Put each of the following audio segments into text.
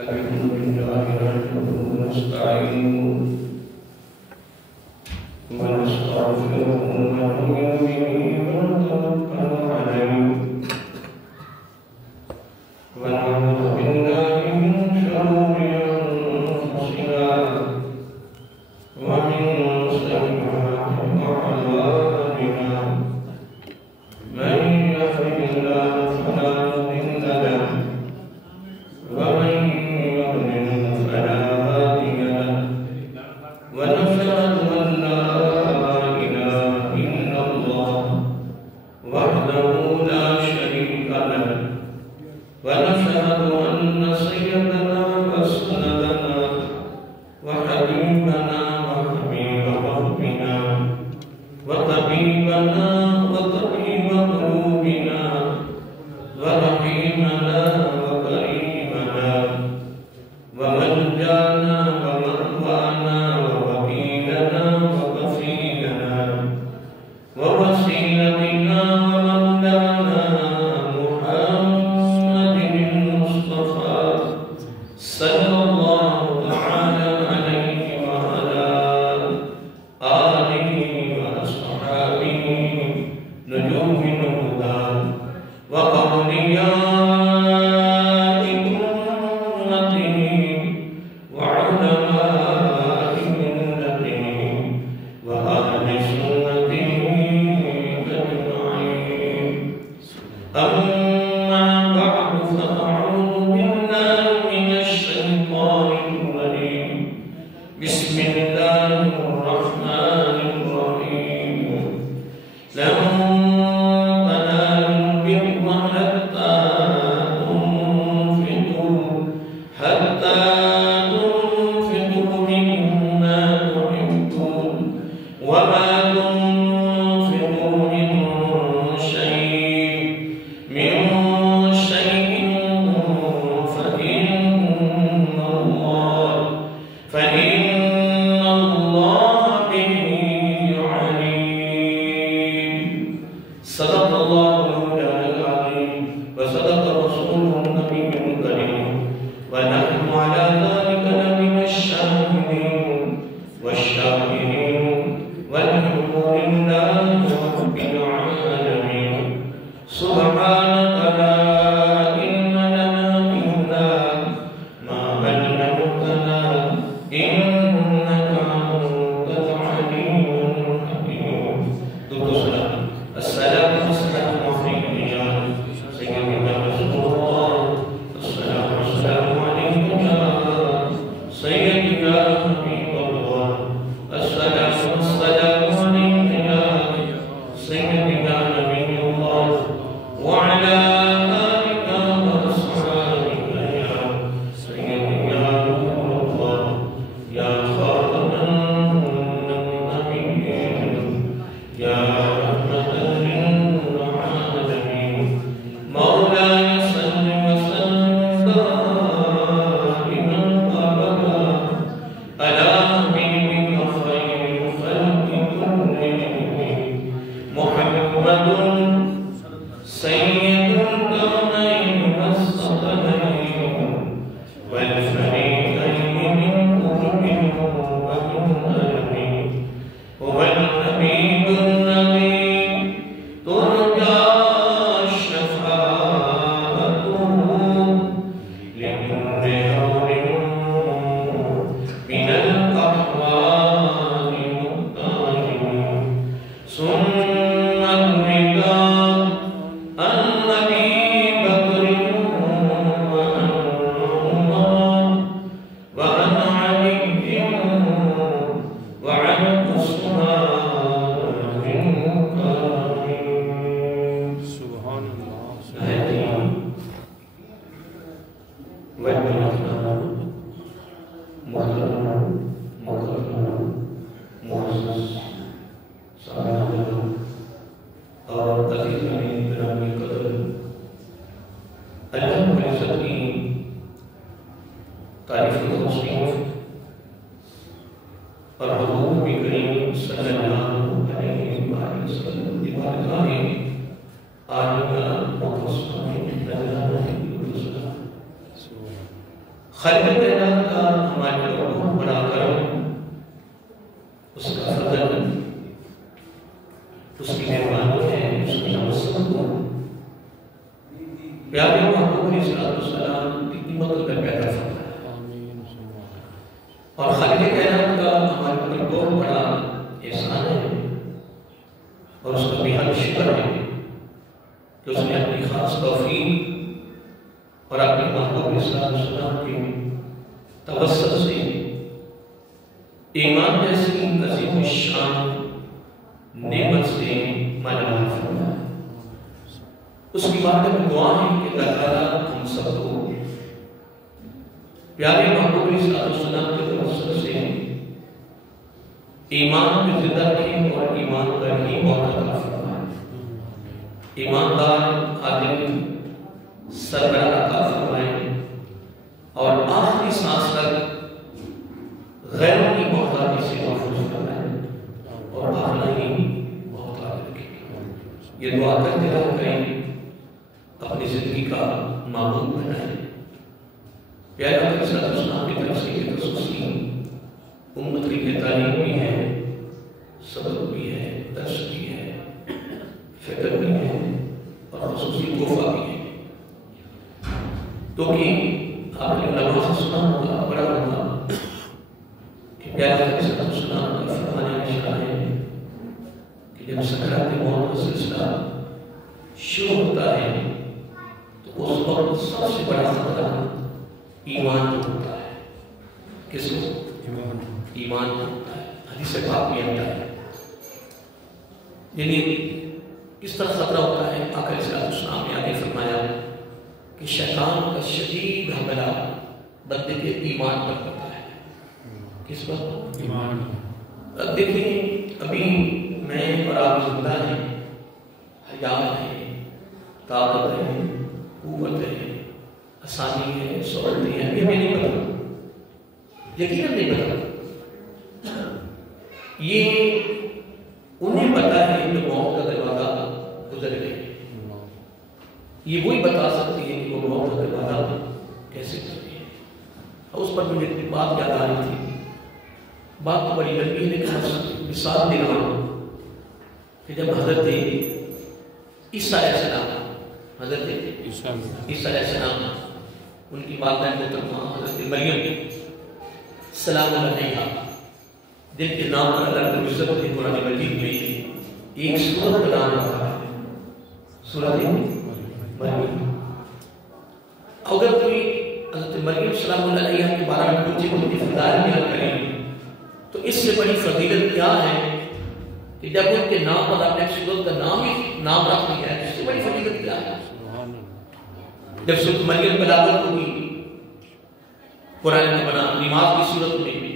الحمد لله نحمده ونستعينه ونستغفره ونؤمن به ونتوكل عليه ونعوذ بالله من شرور أنفسنا ومن سيئات أعمالنا من يهده الله فلا مضل له ومن يضلل فلا هادي له ونشهد أن لا إله إلا الله وحده لا شريك له ونشهد أن سيدنا وسندنا وحبيبنا وحبيب ربنا وطبيبنا وطبيب قلوبنا ورحيمنا وكريمنا وملجانا ومأوانا ووكيلنا وكفيلنا ووسيلتنا ومولانا محمد المصطفى صلى الله تعالى عليه وعلى آله وأصحابه نجوم الهدى وأولياء أمته وعلماء ملته وأهل سنته أجمعين أما بعد فأعوذ بالله من الشيطان الرجيم بسم الله الرحمن الرحيم لن تنالوا البر حتى تنفقوا مما تحبون وما تنفقوا من شيء فإن الله به عليم صدق الله مولانا العظيم وصدق رسوله النبي الكريم ونحن على ذلك لمن الشاهدين والشاكرين والحمد لله رب العالمين سبحانك لا علم لنا إلا ما علمتنا إنك أنت العليم الحكيم السلام والسلام عليك يا سيدنا رسول الله السلام والسلام عليك يا سيدنا حبيب الله السلام والسلام عليك يا سيدنا نبي الله وعلى آلك وأصحابك يا سيدنا رسول الله يا خاتم النبيين يا رحمة للعالمين مولاي صل وسلم دائما أبدا على حبيبك خير الخلق كلهم محمد سيد الكونين والثقلين والفريقين من قرب ومن أرض هو الحبيب الذي ترجى شفاعته لكل هول من الأحوال مقتحم ثم الرضا عن أبي بكر وعن عمر وعن علي وعن عثمان الكريم سبحان الله هذه والمنافع محترم مكرم معزز سعادة اور عزیزان گرامی قدر اللہ رب العزت کی تعریف و توصیف اور حضور نبی کریم صلی اللہ علیہ وسلم کی بارگاہ آج کا خالق کائنات کا ہمارے پر بہت بڑا کرم، اس کا فضل، اس کی مہربانی ہے، اس کی نوازش ہے۔ پیارے محبوب علیہ السلام کی قیمت پر پیدا فرمایا، اور خالق کائنات کا ہمارے پر بہت بڑا احسان ہے، اور اس کا بھی حق شکر ہے کہ اس نے اپنی خاص توفیق اور اپنے محبوب علیہ السلام کی توسط سے ایمان جیسی عظیم الشان نعمت سے مالا فرمایا۔ اس کی بات میں دعا ہے کہ اللہ تعالیٰ ہم سب کو پیارے محبوب علیہ السلام کے توسط سے ایمان میں زندہ رکھیں اور ایمان پر ہی موت عطا فرمائے۔ ایماندار عادل سربراہ عطا فرمائے، اور آخری سانس تک غیروں کی محتاجی سے محفوظ فرمائے، اور اپنا ہی محتاج رکھیں۔ یہ دعا کرتے رہا کریں، اپنی زندگی کا معبود بنائیں۔ پیارے آقا صلی اللہ علیہ وسلم کی طرف سے یہ خصوصی امت کی یہ تعلیم بھی ہے، سبق بھی ہے، درس بھی ہے، فکر بھی ہے، اور خصوصی تحفہ بھی ہے، کیونکہ آپ نے علماء سے سنا ہوگا، پڑھا ہوگا کہ پیارے آقا صلی اللہ علیہ وسلم کا فرمان نشان ہے کہ جب سکرات موت کا سلسلہ شروع ہوتا ہے تو اس وقت سب سے بڑا خطرہ ایمان ہوتا ہے۔ کس کو؟ ایمان ہوتا ہے۔ حدیث پاک میں آتا ہے، یعنی کس طرح خطرہ ہوتا ہے؟ آقا علیہ السلام نے آگے فرمایا کہ شیطان کا شدید حملہ بندے کے ایمان پر ہوتا ہے۔ کس پر؟ ایمان۔ اب دیکھیں، ابھی میں اور آپ زندہ ہیں، حیات ہیں، طاقت ہے، قوت ہے، آسانی ہے، سہولتیں ہیں، یہ ہمیں نہیں پتا، یقیناً نہیں پتا۔ یہ انہیں پتا ہے کہ موت کا دروازہ گزر گئے، یہ وہی بتا سکتی ہے کہ وہ موت کا دروازہ کیسے گزری ہے۔ اور اس پر مجھے ایک بات یاد آ رہی تھی، بات تو بڑی لمبی ہے لیکن مثال دے رہا ہوں کہ جب حضرت عیسیٰ علیہ السلام، حضرت عیسیٰ علیہ السلام، ان کی والدہ محترمہ حضرت مریم سلام علیہا، جن کے نام پر اللہ رب العزت نے قرآن مجید میں ایک سورت کا نام رکھا ہے، سورت مریم۔ اگر کوئی حضرت مریم سلام علیہا کے بارے میں پوچھے ان کی فضائل بیان کریں تو اس سے بڑی فضیلت کیا ہے کہ جب ان کے نام پر آپ نے سورت کا نام رکھ دیا ہے، اس سے بڑی فضیلت کیا ہے؟ جب سورت مریم بلاغت ہوگی قرآن میں بنا نماز کی صورت میں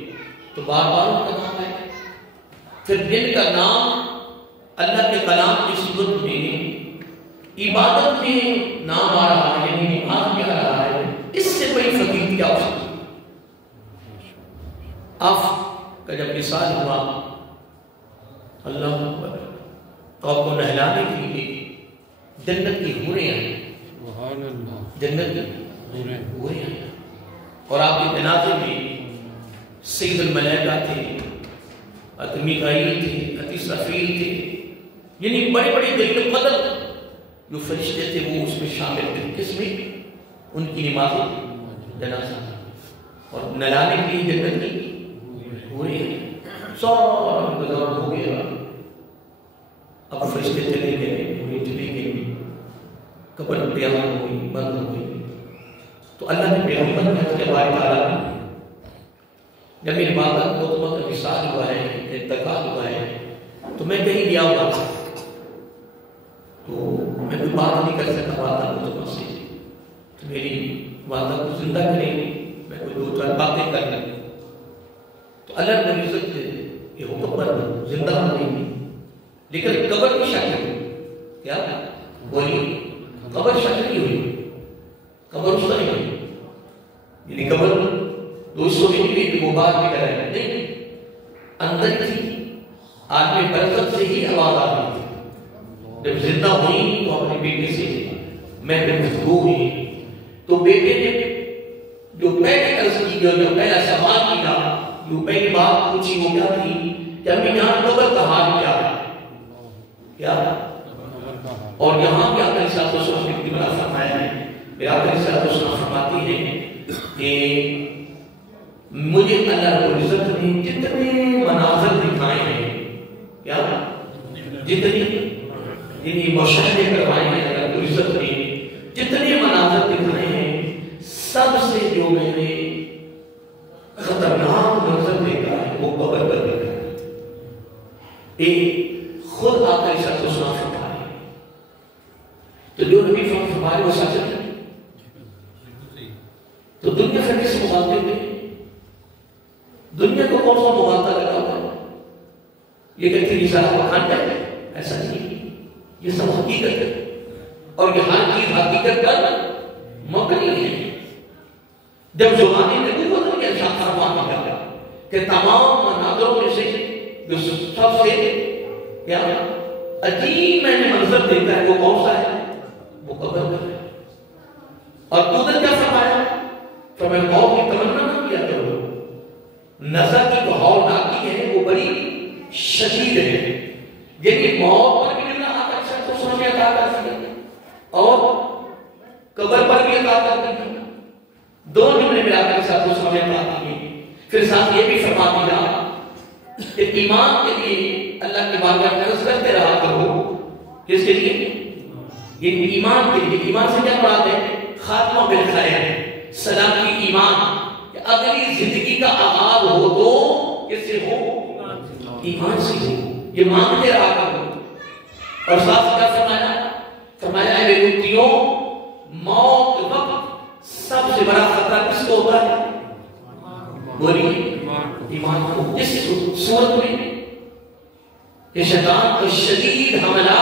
تو بار بار ان کا نام ہے، پھر جن کا نام اللہ کے کلام کی صورت میں عبادت میں نام آ رہا ہے، یعنی نماز میں آ رہا ہے، اس سے بڑی فضیلت کیا ہو سکتی؟ آپ کا جب مثال ہوا اللہ اکبر، قوم کو نہلانے کے لیے جنت کی حوریں آئیں، جنت کی حوریں آئیں، اور آپ کے جنازے میں سید الملائکہ تھے، حضرت میکائیل تھے، حضرت اسرافیل تھے، یعنی بڑے بڑے جلیل قدر جو فرشتے تھے وہ اس میں شامل تھے۔ کس میں؟ ان کی نماز جنازہ، اور نہلانے کے لیے جنت کی حوریں آئیں، سارا انتظام ہو گیا، اب فرشتے چلے گئے، حوریں چلے گئے، قبر بیان ہو گئی، بند ہو گئی، تو اللہ نے پیغمبر میں کے بارے تعالیٰ جب میری عبادت محتمہ کا وصال ہوا ہے، انتقال ہوا ہے، تو میں کہیں گیا ہوا تھا، تو میں کوئی بات نہیں کر سکتا والدہ محتمہ سے، تو میری والدہ کو زندہ کریں، میں کوئی دو چار باتیں کر لیں، تو اللہ نے عزت یہ حکم پر زندہ ہونے کی، لیکن قبر کی شکل کیا وہی قبر شکل کی ہوئی، قبر اس طرح ہوئی، یعنی قبر دوستوں کی بھی وہ بات بھی کر رہے ہیں، نہیں اندر تھی، آدمی برکت سے ہی آواز آ رہی تھی۔ جب زندہ ہوئی تو اپنے بیٹے سے میں گفتگو ہوئی، تو بیٹے نے جو بیٹے جو پہلا سوال کیا، جو پہلی بات پوچھی وہ کیا تھی کہ امی جان قبر کا حال کیا ہے؟ کیا؟ اور یہاں بھی آقا صلی اللہ علیہ وسلم نے بڑا فرمایا ہے، میرا آقا صلی اللہ علیہ وسلم فرماتی ہیں کہ مجھے اللہ رب العزت نے جتنے مناظر دکھائے ہیں، کیا؟ جتنی مشاہدے کروائے ہیں اللہ رب العزت نے، جتنے مناظر دکھائے ہیں، سب سے جو میں نے خطرناک منظر دیکھا ہے وہ قبر پر دیکھا ہے۔ ایک خود آقا صلی اللہ علیہ وسلم فرمائے، تو جو نبی فرمائے وہ سچ ہے، تو دنیا پھر کس مغالطے میں؟ دنیا کو کون سا مغالطہ لگا ہوا ہے؟ یہ کہتی ہے سارا پکھانڈ ہے، ایسا نہیں، یہ سب حقیقت ہے، اور یہ ہر چیز حقیقت کا مبنی ہے۔ جب زبانی نبوت نے ارشاد فرمایا کہ تمام مناظروں میں سے جو سب سے کیا عجیب میں نے منظر دیکھا ہے وہ کون سا ہے؟ وہ قبر کا ہے۔ اور دوسرا کیا فرمایا؟ فرمایا موت کی تمنا نہ کیا کرو، نظر کی جو ہولناکی ہے وہ بڑی شدید ہے، یعنی موت پر بھی اللہ آقا صلی اللہ علیہ وسلم نے عطا کر دیا اور قبر پر بھی عطا کر دیا، دونوں جملے ملا کر ساتھ وہ سمجھ پاتی ہیں۔ پھر ساتھ یہ بھی فرما دیا کہ ایمان کے لیے اللہ کی بارگاہ میں عرض کرتے رہا کرو، کس کے لیے؟ یہ ایمان کے لیے۔ ایمان سے کیا مراد ہے؟ خاتمہ بالخیر، سلامی ایمان، کہ اگلی زندگی کا آغاز ہو تو کس سے ہو؟ ایمان سے ہو، یہ مانگتے رہا کرو۔ اور ساتھ کیا فرمایا؟ فرمایا اے امتیوں، موت وقت سب سے بڑا خطرہ کس کو ہوتا ہے؟ بولیے ایمان کو۔ اس صورت میں کہ شیطان کا شدید حملہ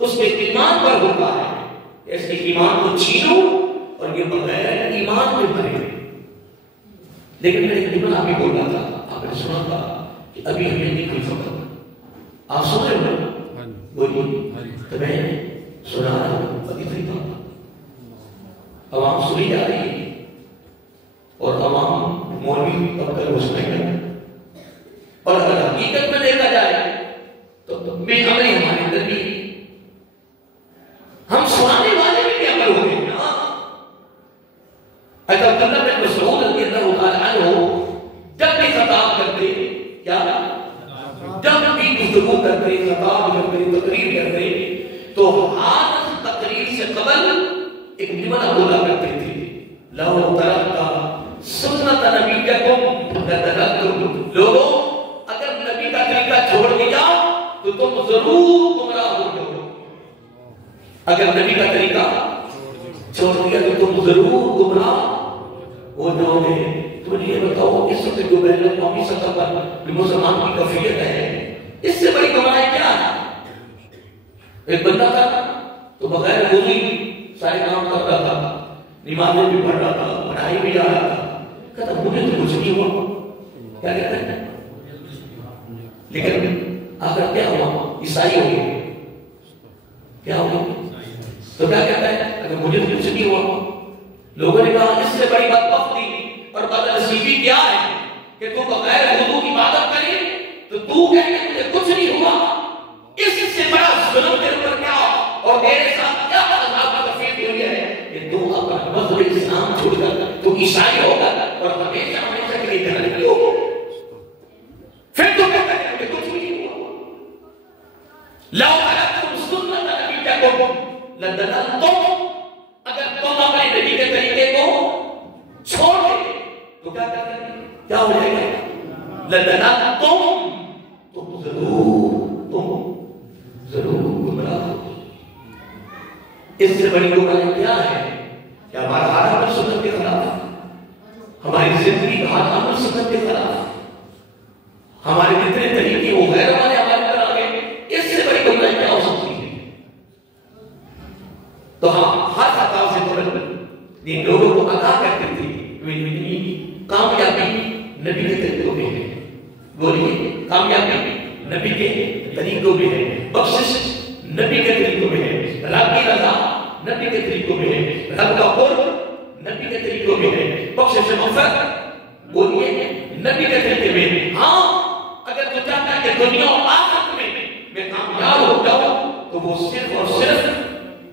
اس کے ایمان پر ہوتا ہے، اس کے ایمان کو چھینو اور یہ بغیر ایمان میں بھرے۔ لیکن میں ایک جملہ ابھی بول رہا تھا، آپ نے سنا تھا کہ ابھی ہمیں نہیں کوئی فکر، آپ سن رہے ہو؟ بولیے تو میں سنا رہا ہوں، پتی تھی تھا عوام سنی جا رہی ہے اور عوام مولوی اب کر اس میں گئے، اور اگر حقیقت میں دیکھا جائے تو بے عملی ہمارے اندر بھی، ہم سنانے والے بھی بے عمل ہو گئے نا۔ حضرت عبداللہ بن مسعود رضی اللہ تعالیٰ عنہ جب بھی خطاب کرتے، کیا جب بھی گفتگو کرتے، خطاب کرتے، تقریر کرتے، تو ہر تقریر سے قبل ایک جملہ بولا کرتے تھے، لو ترکتا سنت نبیکم لترکتم، لوگوں اگر نبی کا طریقہ چھوڑ دیا تو تم ضرور گمراہ ہو جاؤ گے، اگر نبی کا طریقہ چھوڑ دیا تو تم ضرور گمراہ ہو جاؤ گے۔ تو یہ بتاؤ اس وقت جو بین الاقوامی سطح پر مسلمان کی کفیت ہے، اس سے بڑی گمراہی کیا ہے؟ ایک بندہ تھا تو بغیر وضو سارے کام کر رہا تھا، نمازیں بھی پڑھ رہا تھا، پڑھائی بھی جا رہا تھا، کہتا مجھے تو کچھ نہیں ہوا، کیا کہتا ہے؟ لیکن آخر کیا ہوا؟ عیسائی ہو گئے، کیا ہو گیا؟ تو کیا کہتا ہے؟ اگر مجھے تو کچھ نہیں ہوا، لوگوں نے کہا اس سے بڑی بدبختی اور بدنصیبی کیا ہے کہ تو بغیر وضو عبادت کرے تو تو کہے کہ مجھے کچھ نہیں ہوا، اس سے بڑا ظلم تیرے پر کیا اور تیرے ساتھ کیا عذاب کا تفریق ہوئی ہے کہ تو اپنا مذہب اسلام چھوڑ کر تو عیسائی ہوگا اور ہمیشہ ہمیشہ کے لیے جہنمی ہوگا۔ پھر تو کہتا ہے کہ کچھ نہیں ہوا، لو ترکتم سنت نبیکم لضللتم، اگر تم اپنے نبی کے طریقے کو چھوڑ دے تو کیا کریں گے؟ کیا ہو جائے گا؟ لضللتم، تم ضرور گمراہ ہو۔ اس سے بڑی گمراہی کیا ہے کہ ہمارا ہر عمل سنت کے خلاف، ہماری زندگی کا ہر عمل سنت کے خلاف، ہمارے جتنے طریقے وہ غیر والے ہمارے پر آ گئے، اس سے بڑی گمراہی کیا ہو سکتی ہے؟ تو ہم ہر خطا سے ان لوگوں کو آگاہ کرتے تھے کامیابی نبی کے طریقوں میں ہے، بولیے کامیابی نبی کے طریقوں میں ہے، بخشش نبی کے طریقوں میں ہے، رب کی رضا نبی کے طریقوں میں ہے، رب کا قرب نبی کے طریقوں میں ہے، بخشش مغفرت بولیے نبی کے کہتے ہوئے ہاں اگر تو چاہتا ہے کہ دنیا اور آخرت میں کامیاب ہو جاؤ تو وہ صرف اور صرف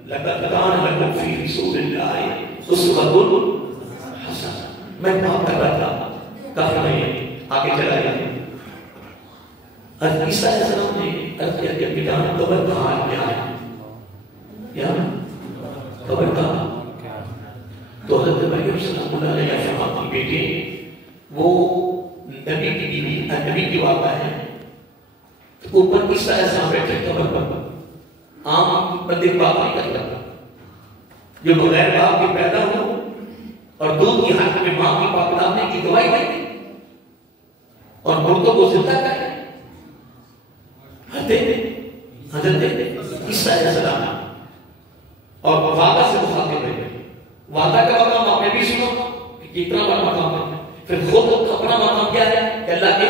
لقد کان لکم فی رسول اللہ اسوۃ حسنہ. میں بات کر رہا تھا کافی نہیں آگے چلا گیا. حضرت عیسیٰ علیہ السلام نے عرض کیا کہ بیٹا قبر کا حال کیا ہے؟ کیا قبر کا؟ تو حضرت مریم سلام اللہ علیہ فرماتی کی بیٹی وہ نبی کی بیوی نبی کی واقعہ ہے. اوپر عیسیٰ علیہ السلام بیٹھے قبر پر عام بندے باپ نہیں کر سکتا. جو بغیر باپ کے پیدا ہو اور دودھ کی حالت میں ماں کی پاکدامنی کی گواہی دے اور مردوں کو زندہ کرے حضرت عیسیٰ علیہ السلام اور وعدہ سے مخاطب ہے. وعدہ کا مقام آپ نے بھی سنو کہ کتنا بڑا مقام ہے. پھر خود اپنا مقام کیا ہے کہ اللہ کے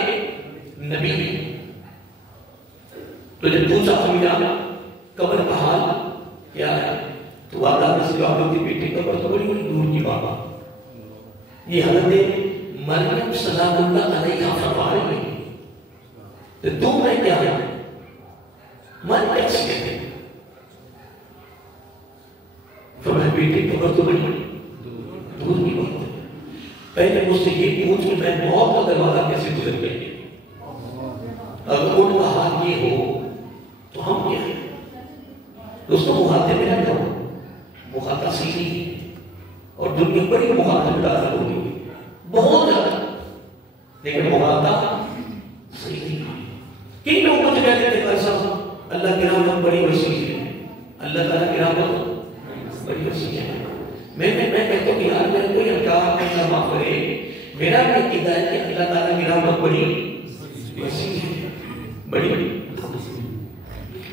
نبی ہے. تو جب پوچھا امینا قبر کا حال کیا ہے تو وعدہ میں سے جواب دیتی بیٹی قبر تو بڑی بڑی دور کی بات ہے. یہ حضرت مریم سلام اللہ علیہ فرما رہی ہے تو دور میں کیا ہے من کیسے کہتے ہیں فرمایا بیٹی قبر تو بڑی دور کی بات ہے. پہلے مجھ سے یہ پوچھ کہ میں موت کا دروازہ کیسے گزر گئی. اگر ان کا حال یہ ہو تو ہم کیا ہیں دوستوں. مخاطب میں نہ کرو مخاطب سیکھی اور دنیا بڑی مخاطب داخل ہوگی بہت زیادہ لیکن مخاطب سیکھی. کن لوگ مجھے کہتے تھے کہ صاحب اللہ کی رحمت بڑی وسیع ہے اللہ تعالیٰ کی رحمت بڑی وسیع ہے. میں کہتا ہوں کہ یار میرا کوئی انکار نہیں معاف کرے. میرا بھی عقیدہ ہے کہ اللہ تعالیٰ کی رحمت بڑی وسیع ہے بڑی بڑی.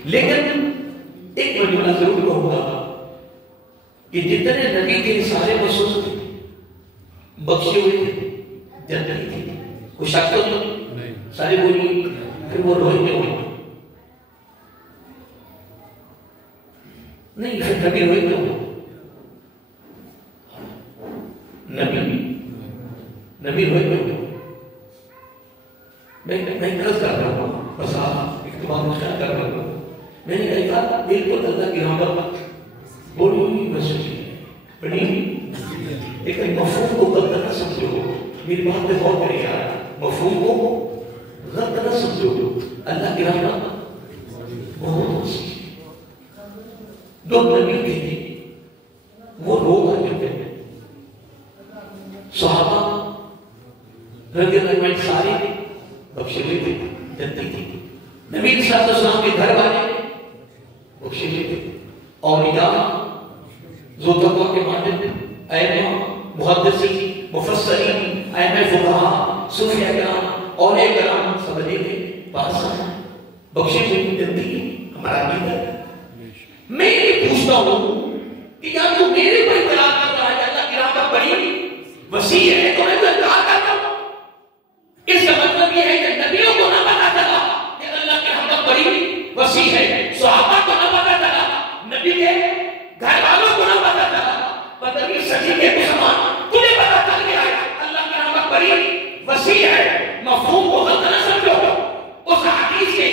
لیکن ایک مجموعہ ضرور کہوں گا کہ جتنے نبی کے سارے مصروف بخشے ہوئے تھے جنتی تھے کوئی شک تو سارے بولی پھر وہ روئے ہوئے نہیں پھر نبی روئے کیوں نبی روئے کیوں. میں غلط کر رہا ہوں بس آپ اقتباس مشاہد کر رہا ہوں. میں نے کہا بالکل اللہ کی رحمت بڑی وسیع بڑی لیکن مفہوم کو غلط نہ سمجھو. میری بات پہ غور کریں یار مفہوم کو غلط نہ سمجھو. اللہ کی رحمت بہت وسیع. دو نبی کے لیے وہ لوگ آ جاتے ہیں صحابہ رضی اللہ عنہ سارے بخشے ہوئے تھے جنتی تھی. نبی صلی اللہ علیہ وسلم کے گھر والے بخشے ہوئے تھے. اولیاء زوتقا کے مانند ائمہ محدثین مفسرین ائمہ فقہاء صوفیاء کرام اولیاء کرام سب نے پاس بخشے ہوئے جنتی ہمارا عقیدہ. میں یہ پوچھتا ہوں کہ یا تو میرے پر اعتراض کر رہا ہے اللہ کی رحمت بڑی وسیع ہے تو میں تو انکار کرتا ہوں. اس کا مطلب یہ ہے کہ نبیوں کو نہ پتا چلا کہ اللہ کی رحمت بڑی وسیع ہے. صحابہ کو نہ پتا چلا نبی کے گھر والوں کو نہ پتا چلا پتہ نہیں سچی کے مسلمان تجھے پتا چل گیا ہے اللہ کی رحمت بڑی وسیع ہے. مفہوم کو غلط نہ سمجھو. اس حدیث کے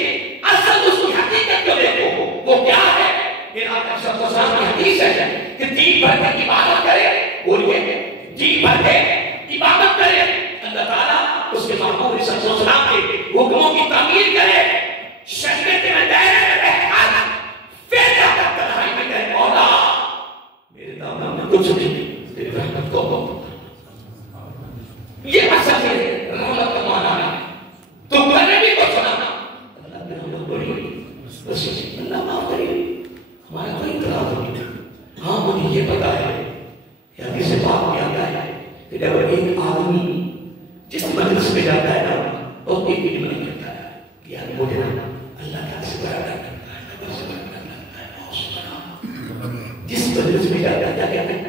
اصل اس کی حقیقت کو دیکھو وہ کیا ہے. یہ آپ صلی اللہ علیہ وسلم کی حدیث ہے کہ دین بھر کے عبادت کرے بولیے دین بھر کے عبادت کرے اللہ تعالیٰ اس کے محبوب صلی اللہ علیہ وسلم کے حکموں کی تعمیل کرے شریعت میں دائرے میں رہنا پھر جا کر تنہائی میں کہے مولا میرے دامن میں کچھ نہیں تیری رحمت کو بہت. یہ اصل ہے رحمت کا معنی ہے. تم کرنے بھی کچھ سنا اللہ کی رحمت بڑی وسیع. اللہ معاف کرے ہمارا کوئی اعتراض نہیں. ہاں مجھے یہ پتا ہے کہ حدیث سے بات کیا آتا ہے کہ جب ایک آدمی جس مجلس میں جاتا ہے نا اور ایک ہی نہیں کرتا ہے کہ یار مجھے اللہ تعالیٰ سے برابر کرتا ہے اللہ سے برابر کرتا ہے بہت سنا. جس مجلس میں جاتا ہے کیا کہتا ہے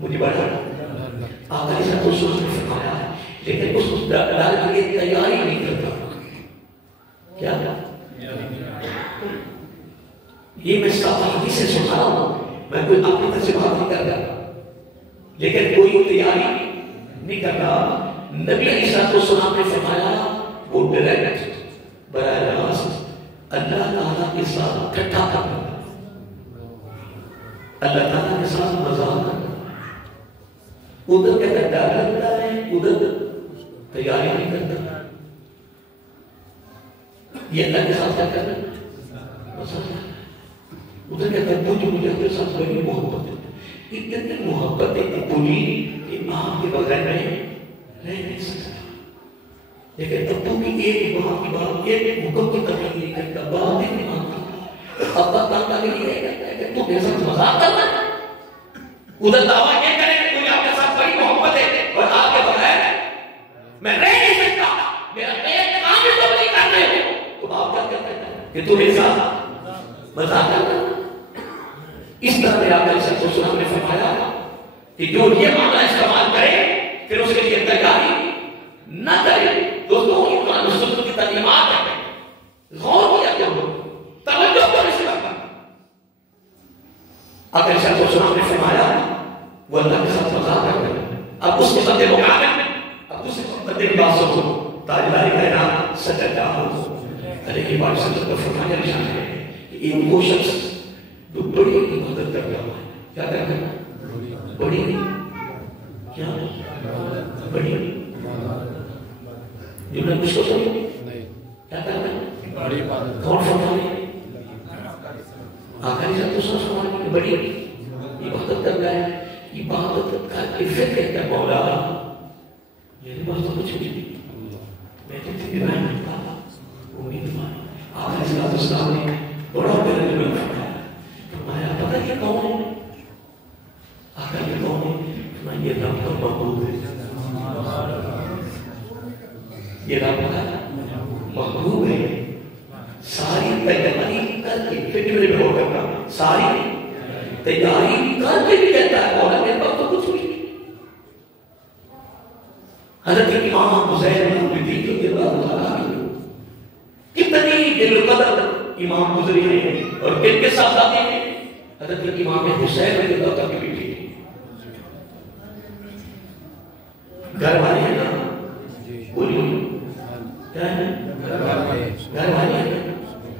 مجھے برابر آقا ایسا تو سوچ میں فرمایا ہے لیکن اس ڈال کے لیے تیاری نہیں کرتا. کیا یہ میں صاحب حدیث سے سنا رہا ہوں. میں کوئی اپنی طرف سے بات نہیں کر رہا لیکن کوئی تیاری نہیں نہیں کر رہا. نبی علیہ السلام نے فرمایا وہ ڈائریکٹ براہ راست اللہ تعالیٰ کے ساتھ کٹھا کرنا, اللہ تعالیٰ کے ساتھ مذاق کرنا. ادھر کہتا ڈر لگتا ہے, ادھر تیاری نہیں کرتا. یہ اللہ کے ساتھ کیا کرنا, ادھر کہتا ہے مجھے اپنے ساتھ بڑی محبت ہے. اتنی محبت ہے پوری کہ آپ کے بغیر میں رہ نہیں سکتا. لیکن ابو کی ایک ماں کی بات, ایک حکم کی طرح نہیں کرتا, بات ہی نہیں مانتا. ابا تانگا کے لیے کہتا ہے کہ تو میرے ساتھ مذاق کرنا ہے. ادھر دعویٰ یہ کرے کہ مجھے آپ کے ساتھ بڑی محبت ہے اور آپ کے بغیر میں رہ نہیں سکتا, میرا ایک کام بھی تو نہیں کر رہے ہو, تو آپ کیا کہتے ہیں کہ تو میرے ساتھ مذاق کرنا. اس طرح سے آپ علیہ السلام نے فرمایا کہ جو یہ معنی استعمال کرے پھر اس کے لیے تیاری نہ کرے. دوستوں یہ قرآن و سنت کی تعلیمات ہیں, غور کیا کرو, توجہ کرو اس پر. آپ علیہ السلام نے فرمایا وہ اللہ کے ساتھ مذاق کرتے ہیں. اب اس کے ساتھ مقابل اب دوسرے بندے کی بات سنو. تاجداری کائنات سچا جاؤ علیہ کی بات سنت پر فرمایا نشان ہے کہ ایک وہ شخص تو بڑی عبادت کر رہا ہے. کیا کر رہا ہے؟ بڑی کیا بڑی جو میں کچھ کو سنی کیا کر رہا ہے؟ بڑی عبادت. کون فرمانے آخری ساتھ دوسرا فرمانے کہ بڑی عبادت کر رہا ہے. عبادت کا عفت کہتا ہے مولا میری بات تو کچھ نہیں, میں تو تھی رہا ہے امید مانی. آخری ساتھ اسلام نے بڑا پیرا جو فرمایا فرمایا پتہ یہ کون ہے؟ آقا یہ کون ہے؟ فرمایا یہ رب کا محبوب ہے. یہ رب کا محبوب ہے. ساری تیاری کر کے فکر میں ہو کرنا, ساری تیاری کر کے بھی کہتا ہے مولا میرے پاس تو کچھ نہیں. حضرت امام حسین بن علی رضی اللہ تعالیٰ عنہ کتنی دل قدر امام گزری ہیں اور کن کے ساتھ آتے ہیں. حضرت امام حسین رضی اللہ تعالیٰ کی بیٹی گھر والے ہیں نا, بولیے کیا ہے گھر والے ہیں.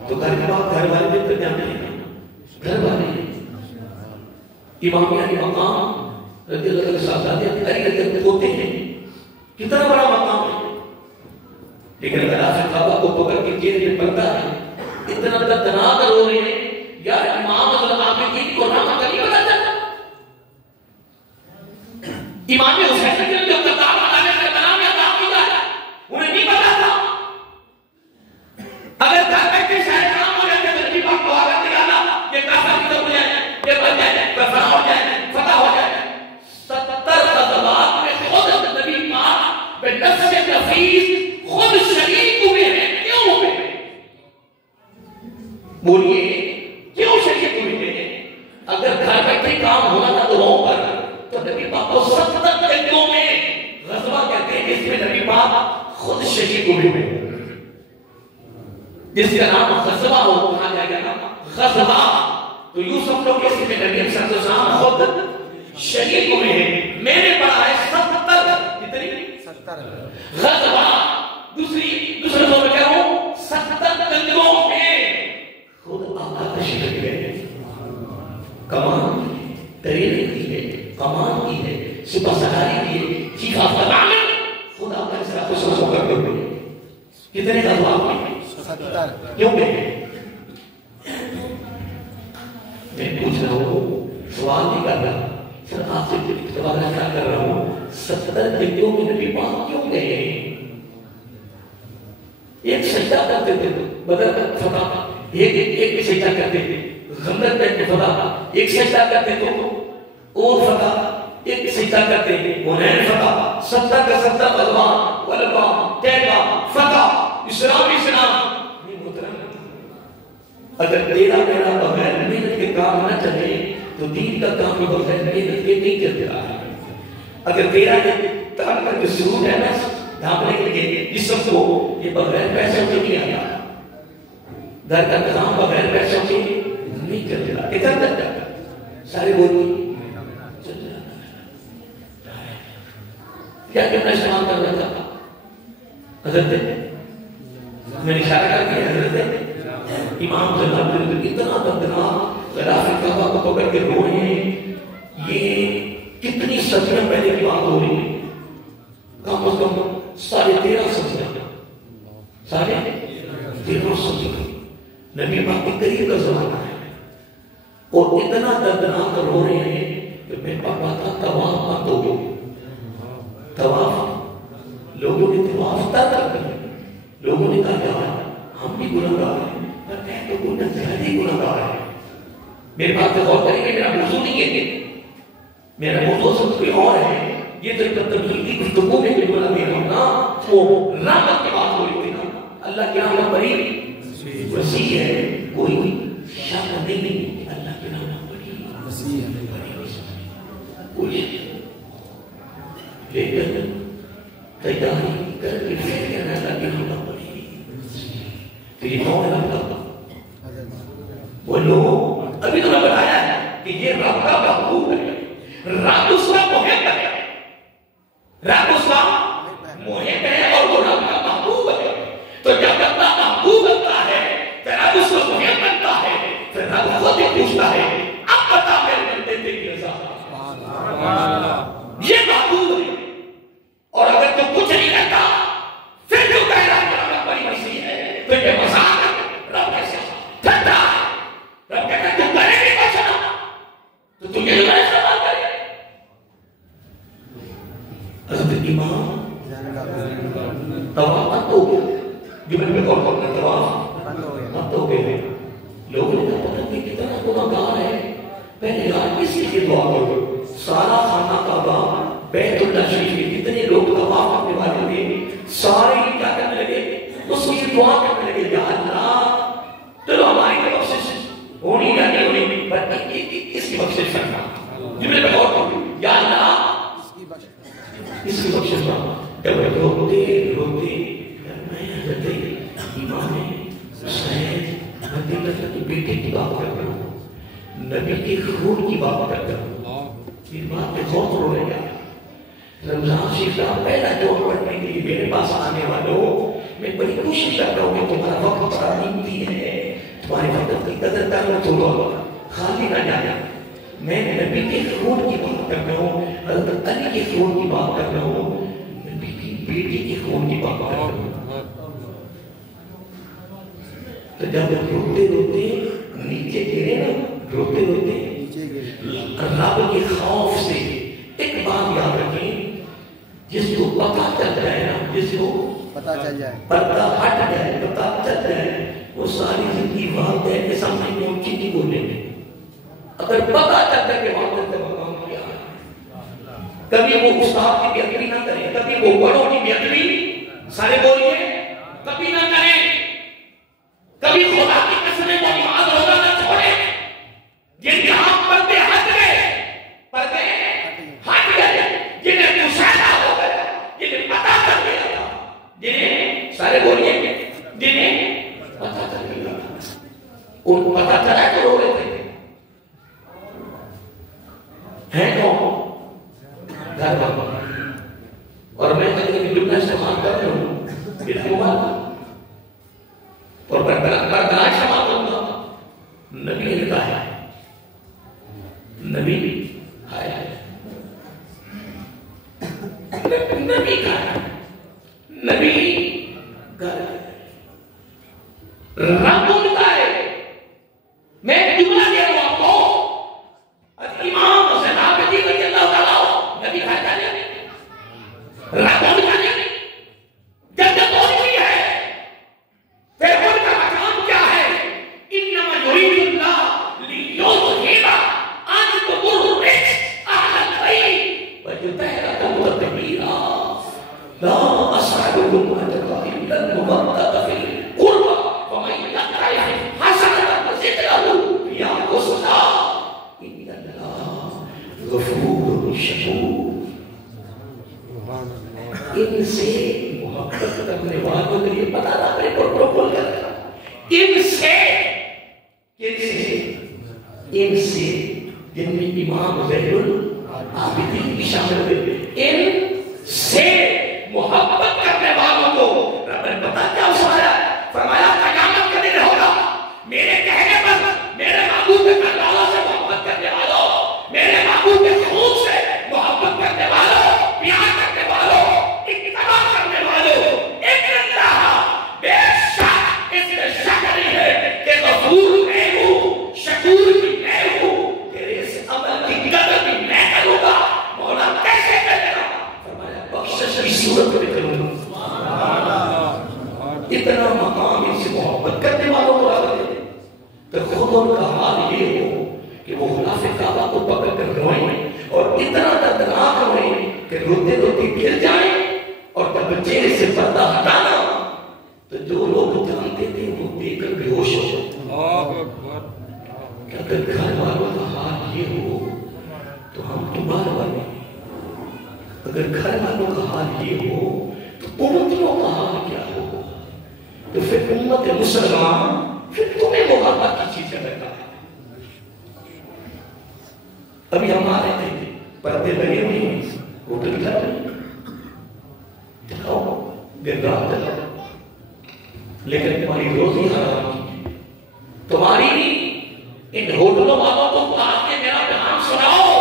تو گھر کے بعد گھر والے دن تک جاتے ہیں, گھر والے ہیں. امام علی مقام رضی اللہ تعالیٰ ساتھ آتے ہیں, علی رضی اللہ ہوتے ہیں, کتنا بڑا مقام ہے. لیکن اگر آخر خوابہ کو پکڑ کے چہرے میں پڑتا ہے اتنا دردناک رو رہے ہیں یار امام حضرت عابدین کو رحمت علی بتا جاتا. امام حسین کے جو کتاب علیہ کا نام یاد آتا ہے انہیں نہیں پتا تھا. اگر گھر بیٹھے شاید کام ہو جاتے تو نبی پاک کو آگے دکھانا یہ کافر کی ہو جائے, یہ بن جائے, فنا ہو جائے, فتح ہو جائے. 70 غزوات میں خود نبی پاک بے نفس نفیس خود شریک ہوئے ہیں. کیوں ہوئے ہیں؟ بولیے کیوں شریک ہوئے ہیں؟ اگر گھر بیٹھے کام ہونا تھا تو وہاں پر تو نبی پاک کو 70 جنگوں میں غزوہ کہتے ہیں جس میں نبی پاک خود شریک ہوئے ہیں. جس کا نام غزوہ ہو کہا جائے گا نا غزوہ, تو یوسف لوگ اس میں نبی صلی اللہ علیہ وسلم خود شریک ہوئے ہیں. میں نے پڑھا ہے 70 کتنی 70 غزوہ. دوسرے لوگ میں کہہ رہا ہوں 70 جنگوں میں خود آقا تشریف لے کمان ترین کی ہے, کمان کی ہے, سپہ سالاری کی ہے, چیف آف کمانڈ خود آقا اس طرح کو سوچ کر دے. کتنے غزوات میں 70 کیوں گئے؟ میں پوچھ رہا ہوں, سوال نہیں کر رہا, سر آپ سے تبادلہ خیال کر رہا ہوں. 70 جنگوں میں نبی پاک کیوں گئے؟ ایک سجدہ کرتے تھے بدر کا فتح, ایک سجدہ کرتے تھے خندق میں فتح, ایک سجدہ کرتے تھے اور فتح, ایک سجدہ کرتے تھے حنین فتح. 70 کا 70 غزوہ غلبہ تیبہ فتح اسلام. اگر تیرا میرا بغیر محنت کے کام نہ چلے تو دین کا کام بغیر محنت کے نہیں چلتا ہے. اگر تیرا کام کا ضرور ہے نا ڈھانپنے کے لیے جسم کو, یہ بغیر پیسوں کے نہیں آتا. گھر کا کام بغیر پیسوں کے نہیں چلتا. ادھر تک جاتا سارے بولی چل جاتا. کیا کرنا استعمال کر رہا تھا حضرت میں نے اشارہ کر دیا حضرت امام جناب اتنا دردناک غلاف کعبہ کو پکڑ کے رو رہے ہیں. یہ کتنی صدیاں پہلے کی بات ہو رہی ہے, کم از کم 13.5 صدیاں, 13.5 صدیاں نبی پاک کے قریب کا زمانہ ہے, اور اتنا دردناک رو رہے ہیں کہ میں پاپا تھا طواف مت ہو گئے. طواف لوگوں نے طواف تک کر دیا. لوگوں نے کہا یار ہم بھی گناہگار ہیں, پر میں تو گناہ زیادہ ہی گناہگار ہے. میرے بات سے غور کریں گے, میرا موضوع نہیں ہے, میرا موضوع سب کوئی اور ہے. یہ تو تبلیغی گفتگو میں جو بنا دیا ہم نا, وہ رحمت کی بات ہو رہی تھی نا. اللہ کی رحمت بڑی وسیع ہے, کوئی شک نہیں کہ اللہ کی رحمت بڑی وسیع ہے, کوئی لیکن تیاری کر کے پھر کہنا اللہ کی رحمت بڑی پھر یہ کون ہے اللہ؟ وہ لوگ ابھی تو نے بتایا ہے کہ یہ رب کا محبوب ہے. رب اس کا محب ہے, رب اس کا محب ہے اور وہ رب کا محبوب ہے. تو جب اللہ محبوب بنتا ہے تو رب اس کو محب بنتا ہے. پھر رب خود ہی پوچھتا ہے اب بتا میرے بندے تیری رضا, یہ محبوب ہے. اور اگر تو کچھ نہیں کرتا پھر جو کہہ رہا ہے رب بڑی وسیع ہے, تو یہ مذاق ہے. رب کیسے ٹھنڈا ہے, رب کہتا ہے تم کرے نہیں بچنا تو تم یہ نہیں استعمال کرے. حضرت امام طواف مت ہو گیا, جبل میں غور کرنا طواف مت ہو گئے. لوگوں نے کہا پتہ نہیں کتنا گناہگار ہے, پہلے یار کسی کی دعا کرو. سارا خانہ کعبہ بیت اللہ شریف میں کتنے لوگ طواف کرنے والے تھے, سارے کیا کرنے لگے, اس کی دعا کرنے لگے یا اللہ چلو ہماری طرف سے ہونی یا نہیں ہونی پر اس کی بخشش کرنا. جملے میں غور کرو یا اللہ اس کی بخشش کرنا. جب روتے روتے میں حضرت امام حسین رضی اللہ کے بیٹے کی بات کر رہا ہوں, نبی کے خون کی بات کر رہا ہوں. یہ بات پہ بہت رو رہے گا. رمضان شریف کا پہلا جوڑ پڑھنے کے لیے میرے پاس آنے والوں میں بڑی کوشش کر رہا ہوں کہ تمہارا وقت بڑا قیمتی ہے, تمہارے وقت کی قدر کرنا, تھوڑا خالی نہ جانا. میں نبی کے خون کی بات کر رہا ہوں, حضرت علی کے خون کی بات کر رہا ہوں, نبی کی بیٹی کے خون کی بات کر رہا ہوں. تو جب روتے روتے نیچے گرے نا, روتے روتے رب کے خوف سے ایک بات یاد رکھیں, جس کو پتہ چل جائے نا, جس کو پتہ چل جائے, پتہ ہٹ جائے, پتہ چل جائے, وہ ساری زندگی والدین کے سامنے میں اونچی نہیں بولنے میں. اگر پتہ چل جائے کہ والدین کا مقام کیا ہے, کبھی وہ استاد کی بے ادبی نہ کریں, کبھی وہ بڑوں کی بے ادبی سارے بولیے کبھی نہ کریں, کبھی خدا کی قسم کو نماز روزہ نہ چھوڑیں. جن کے ہاتھ پردے ہٹ گئے, پردے ہٹ گئے, جنہیں مشاہدہ ہو گیا, جنہیں پتہ چل گیا تھا, جنہیں سارے بولیے جنہیں پتہ چل گیا تھا, ان کو پتہ چلا تو رو رہے تھے. ہیں کون؟ گھر بابا. اور میں کہتے ہیں جملہ استعمال کر رہا ہوں بالکل, اور برداشت استعمال کروں گا. نبی نے کہا ہے, نبی ہے, نبی کا ہے, نبی گھر رب کا ہے. میں جملہ دے رہا ہوں آپ کو, امام حسین عابدی رضی اللہ تعالیٰ نبی کا ہے, رب کا ہے. جنت ہوئی ہے, پھر ان کا مقام کیا ہے, انما یرید اللہ لیذہب عنکم الرجس اہل البیت ویطہرکم تطہیرا. لا اسألکم اجرا الا المودة فی القربى ومن یطع حسنة نزد له فیہا حسنا ان اللہ غفور شکور. ان سے محبت کرنے والوں کے لیے پتا نہ کرے پروٹوکول کر رہا, ان سے جن میں امام زین العابدین بھی شامل ہوئے, ان سے محبت کرنے والوں کو رب نے پتا کیا فرمایا قیامت کا دن ہوگا میرے کہنے پر میرے محبوب کے کربلا سے محبت کرنے والوں، میرے محبوب کے خون سے محبت کرنے والوں، پیار کرنے والوں، اتباع کرنے والوں، بے شک اس میں شک نہیں ہے کہ غفور میں ہوں، شکور بھی میں ہوں، تیرے اس عمل کی قدر بھی میں کروں گا۔ مولا کیسے کرے گا؟ فرمایا بخشش کی صورت میں کروں گا۔ اتنا مقام ان سے محبت کرنے والوں کو آگے دے تو خود ان کا حال یہ ہو کہ وہ غلاف کعبہ کو پکڑ کر روئیں اور اتنا دردناک روئیں کہ روتے روتے گر جائیں، اور جب چہرے سے پردہ ہٹانا تو جو لوگ جانتے تھے وہ دیکھ کر بے ہوش ہو جاتے۔ کہ اگر گھر والوں کا حال یہ ہو تو ہم تمہارے والے، اگر گھر والوں کا حال یہ ہو تو امتوں کا حال کیا ہو؟ تو پھر امت مسلمان پھر تمہیں محبت کی چیز کرتا ہے۔ ابھی ہمارے تھے پردے لگے ہوئے ہیں، ہوٹل گھر دکھاؤ دن رات دکھاؤ، لیکن تمہاری روزی حرام کی، تمہاری ان ہوٹلوں والوں کو آ کے میرا بیان سناؤ،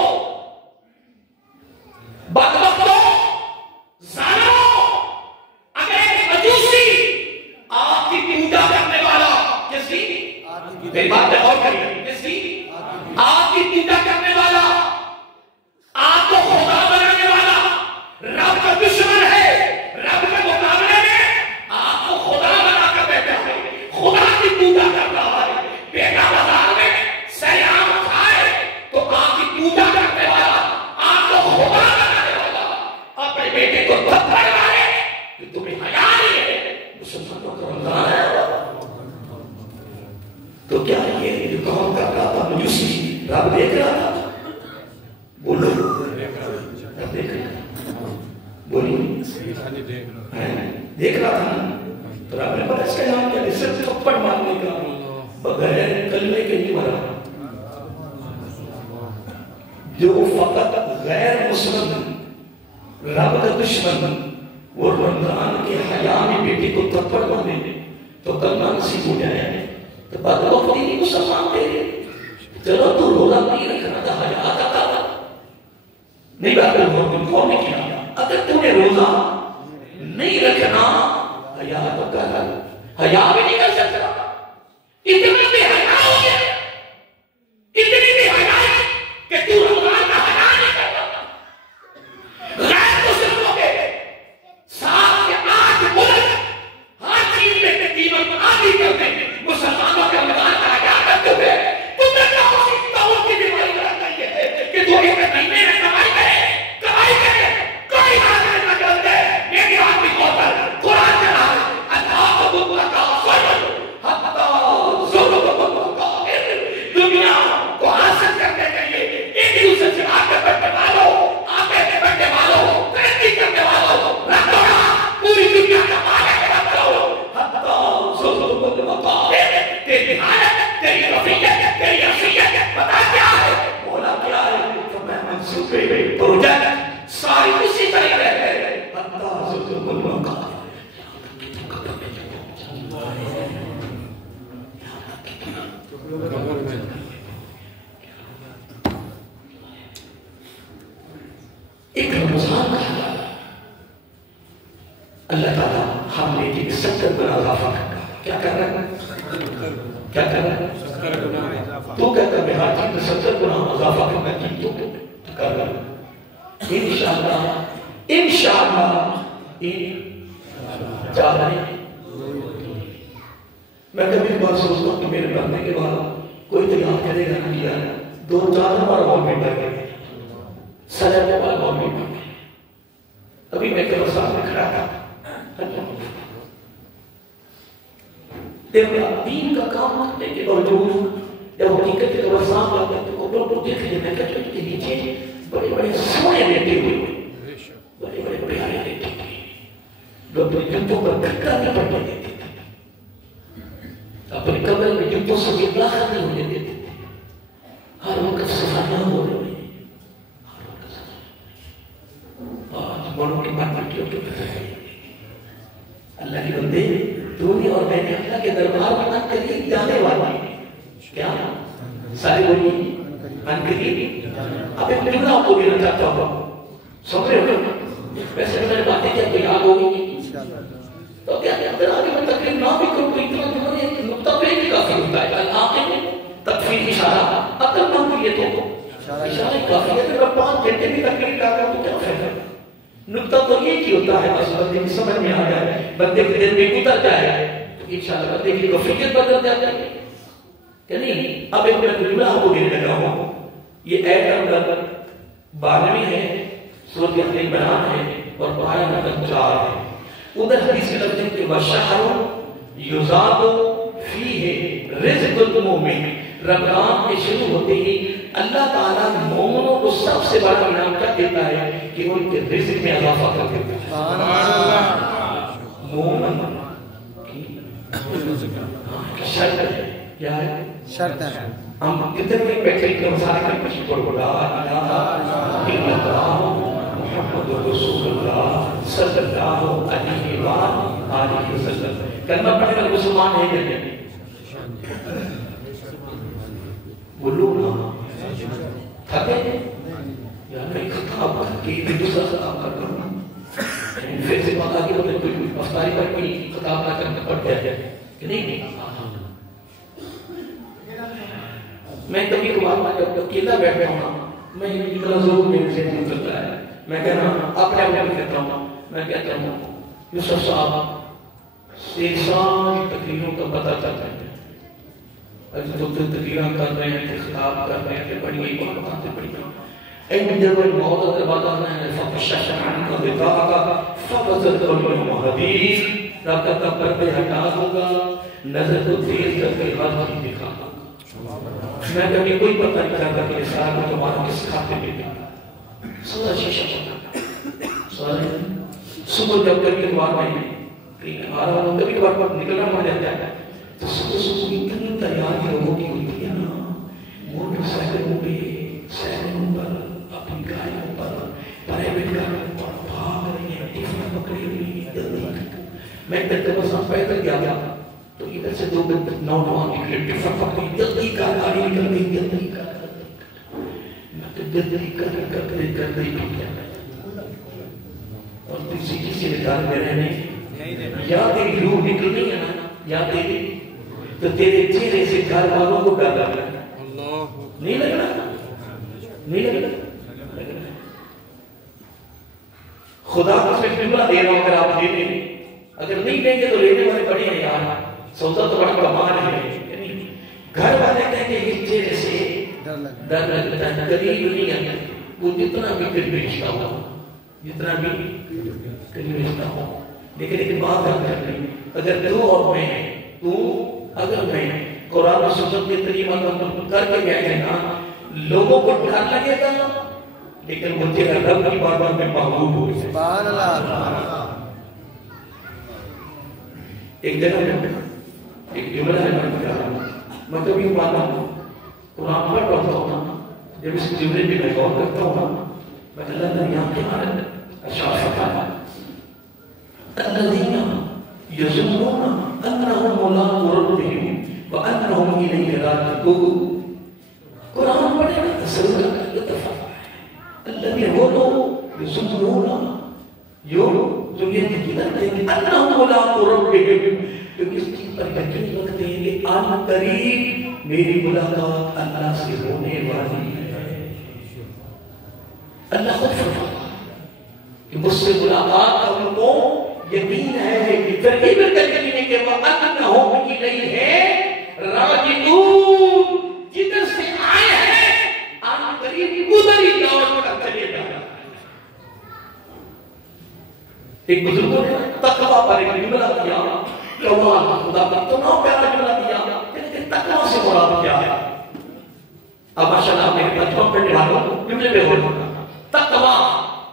بدبختوں، ظالموں، اگر ایک مجوسی آپ کی پوجا کرنے والا، کس کی؟ میری بات پہ غور کریے، کس کی؟ آپ کی پوجا کرنے والا، آپ کو خدا بنانے والا، رب کا دشمن ہے، رب کے مقابلے میں آپ کو خدا بنا کر بیٹھا ہے، خدا کی پوجا کر رہا ہے، بیٹا بازار میں سیام کھائے تو آپ کی پوجا کرنے والا، آپ کو خدا بنانے والا اپنے بیٹے کو تھپڑ مارے کہ تمہیں حیا نہیں ہے، مسلمانوں کو رمضان ہے تو کیا یہ جو کام کر رہا تھا مجوسی رب دیکھ رہا تھا؟ بولو رب دیکھ رہا تھا، بولی دیکھ رہا تھا تو رب نے پتا اس کا نام کیا؟ صرف تھپڑ مارنے کا، بغیر کلمے کے نہیں مرا، جو فقط غیر مسلم رب کا دشمن وہ رمضان کے حیا میں بیٹی کو تھپڑ مارنے تو کلمہ نصیب ہو جائے تو بعد وقت نہیں مسلمان دے رہے، چلو تو روزہ نہیں رکھنا تھا، حیا آتا تھا نہیں، بات کون نے کیا؟ اگر تم نے روزہ نہیں رکھنا حیا تو کر، حیا بھی نہیں کر سکتا، اتنا بھی حیا ہو گیا، اتنی بھی حیا کہ تو رمضان کا حیا نہیں کرتا۔ غیر مسلموں کے 7 سے 8 ملک ہر چیز میں تقریباً آدھی کرتے ہیں، مسلمانوں کے رمضان کا حیا کرتے ہوئے تم نے کہا کی بیماری لگا ہے کہ تو ایک مہینے میں کمائی کرے کوئی بات نہ کرتے، میری بات بھی ہوتا ہے، قرآن کہا ہے اللہ کو بکرہ کا سوئل حتی ظلم کا دنیا کو حاصل کرنے کے لیے ایک دوسرے سے آگے بڑھنے والوں، آگے بڑھنے والوں، ترقی کرنے والوں رکھو پوری دنیا کا مالک رکھ لو، حتی ظلم کا تیری حالت، تیری رفیت، تیری حیثیت پتا کیا ہے؟ مولا کیا ہے؟ تو میں منصوبے پروجیکٹ ساری اسی طرح رہتے ہیں، حتی ظلم کا ایک رمضان کا حال اللہ تعالیٰ ہم نے ایک 70 گنا اضافہ کرنا، کیا کر رہا ہے؟ کیا کر رہا ہے؟ تو کہتا ہے میں ہر چیز میں 70 گنا اضافہ کرنا کی تو کر رہا ہے انشاءاللہ، انشاءاللہ چاہ رہے ہیں۔ میں کبھی بات سوچتا ہوں کہ میرے مرنے کے بعد کوئی تو یاد کرے گا کیا 2-4 بار وہاں میں بڑھ گئے، سجا کے بعد وہاں میں بڑھ گئے، ابھی میں کے وسط میں کھڑا تھا، دیکھا دین کا کام کرنے کے باوجود جب حقیقت کے طور سامنے آتا ہے تو قبروں کو دیکھ لیں، میں کہتا ہوں کہ نیچے بڑے بڑے سونے لیٹے ہوئے، بڑے بڑے پیارے لیٹے ہوئے، جو اپنے جنتوں پر دھکا نہیں پڑنے دیتے تھے، اپنے قبر میں جنتوں سے اطلاق نہیں ہونے دیتے تھے، ہر وقت صفائیاں ہو رہی ہیں، ہر وقت صفائیاں، آج بڑوں کی بات مٹیوں کے بھر رہے ہیں، کے بندے تو نے اور میں نے اللہ کے دربار میں ان قریب جانے والے کیا سارے بولی ان قریب اب ایک جملہ آپ کو دینا چاہتا ہوں سمجھ رہے ہو ویسے میں نے باتیں کیا تو یاد ہوگی تو کیا اگر آگے میں تقریب نہ بھی کروں تو اتنا جمعہ ایک نقطہ پہ ہی کافی ہوتا ہے آخر میں تکفیر اشارہ اگر نہ ہو یہ تو اشارہ ہی کافی ہے اگر 5 گھنٹے بھی تقریب کر رہا تو کیا فائدہ نقطہ تو یہ کی ہوتا ہے بس بندے کی سمجھ میں آ جائے بندے کے دل میں اتر جائے تو انشاءاللہ بندے کی کفریت بدل جاتی ہے کہ نہیں اب ایک میں جملہ آپ کو دینے لگا ہوں یہ ایت نمبر 92 ہے سورۃ عمران ہے اور آیت نمبر 4 ہے ادھر حدیث کے لفظ ہے کہ وَالشَّهْرُ يُزَادُ فِيهِ رِزْقُ الْمُؤْمِنِ رمضان کے شروع ہوتے ہی اللہ تعالیٰ مومنوں کو سب سے بڑا انعام کیا دیتا ہے کہ ان کے رزق میں اضافہ کر دیتا ہے سبحان اللہ مومن کی شرط ہے کیا ہے شرط ہے ہم کتنے میں بیٹھے کہ مسائل کا کچھ پر لا الہ الا اللہ محمد رسول اللہ صلی اللہ علیہ وآلہ وسلم کلمہ پڑھنے کا مسلمان ہے کہ نہیں بولو نا تھکے یا نہیں خطاب کی دوسرا خطاب کر کرنا پھر سے بات آگے ہوتے کوئی افطاری پر کوئی خطاب نہ کرنا پڑتا ہے کہ نہیں میں کبھی کبھار میں جب اکیلا بیٹھا ہوں میں اتنا ضرور میرے سے نہیں کرتا ہے میں کہہ رہا ہوں اپنے آپ میں کہتا ہوں میں کہتا ہوں یوسف صاحب ایک سال تقریروں کا پتہ چلتا ہے اگر تو تقریریں کر رہے ہیں خطاب کر رہے ہیں بڑی باتیں بڑی ایک جب موت اگر بات آنا ہے فَفَشَّشَ عَنْكَ غِطَاءَكَ فَبَصَرْتَ الْيَوْمَ حَدِيدٌ رب کا پردے ہٹا دوں گا نظر تو تیز کر کے بات ہی دکھا دوں میں کبھی کوئی پتہ نہیں کرتا کہ سارا میں تمہارا کس کھاتے میں گیا سوزا شیشہ پتا سوزا صبح جب کبھی دوار میں ہمارا کبھی دوار پر نکلنا پڑ جاتا ہے تو صبح اتنی تیاری لوگوں کی ہوتی ہے نا موٹر سائیکلوں پہ سیکنوں پر اپنی گاڑیوں پر پرائیویٹ گاڑیوں پر بھاگ رہی ہیں ٹفن پکڑی ہوئی جلدی میں تقریباً پیدل گیا تھا تو ادھر سے 2 نوجوان نکلے ٹفن پکڑی جلدی کا گاڑی نکل گئی جلدی کا میں تو جلدی کر گیا اور کسی نکال میں رہنے یا تیری روح نکلنی ہے نا یا تیری تو تیرے چہرے سے گھر والوں کو ڈر لگ رہا نہیں لگ رہا نہیں لگ رہا خدا کو صرف جملہ دے رہا ہوں اگر آپ دے دیں اگر نہیں دیں گے تو لینے والے بڑے ہیں یار سوچا تو بڑا کمال ہے گھر والے کہیں گے اس چہرے سے ڈر لگتا ہے قریب نہیں آتا وہ جتنا بھی قریب رشتہ ہو جتنا بھی قریب رشتہ ہو لیکن ایک بات کر رہی اگر تو اور میں تو اگر میں قرآن و سنت کے طریقہ کر کے گئے ہیں نا لوگوں کو ڈر لگے گا لیکن وہ تیرا رب کی بارگاہ میں محبوب ہو گئے سبحان اللہ ایک جگہ میں ایک جملہ ہے میں کبھی پاتا ہوں قرآن پر پڑھتا ہوں جب اس جملے پہ میں غور کرتا ہوں میں اللہ نے یہاں کیا ہے اشارہ ہے الذين يظنون انهم ملاقو ربهم وانهم اليه راجعون قرآن پڑھے گا تصور کا الذين يظنون جو یہ یقین ہے کہ انهم ملاقو ربهم جو اس چیز پر یقین رکھتے ہیں کہ ان قریب میری ملاقات اللہ سے ہونے والی ہے اللہ خود فرماتا کہ مجھ سے ملاقات کا ان کو یقین ہے کہ ترغیب کرنے کے وقت انہم الیہ راجعون جدھر سے آئے ہیں آن قریب ادھر ہی لوٹ کر چلے جانا ایک بزرگوں نے تقوی پر ایک جملہ دیا کمال خدا کا اتنا پیارا جملہ دیا کہ تقوی سے مراد کیا ہے اب ماشاءاللہ میرے بچپن پڑھنے والوں جملے میں ہو تقوی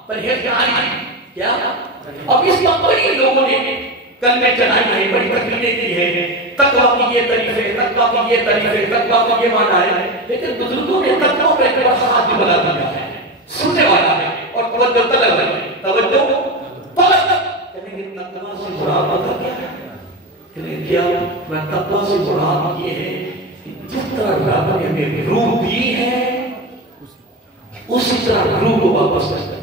پرہیزگاری کیا اب اس وقت بڑی لوگوں نے کلمے چڑھائی ہیں بڑی تقریریں کی ہیں تقویٰ کی یہ تعریف ہے تقویٰ کی یہ تعریف ہے تقویٰ کا یہ معنی ہے لیکن بزرگوں نے تقویٰ پر ایک بڑا ہاتھ بنا دیا ہے سننے والا ہے اور توجہ طلب ہے توجہ طلب کہنے کہ تقویٰ سے مراد پتہ کیا ہے کیا میں تقوی سے مراد یہ ہے کہ جس طرح رب نے ہمیں روح دی ہے اسی طرح روح کو واپس کر دیں.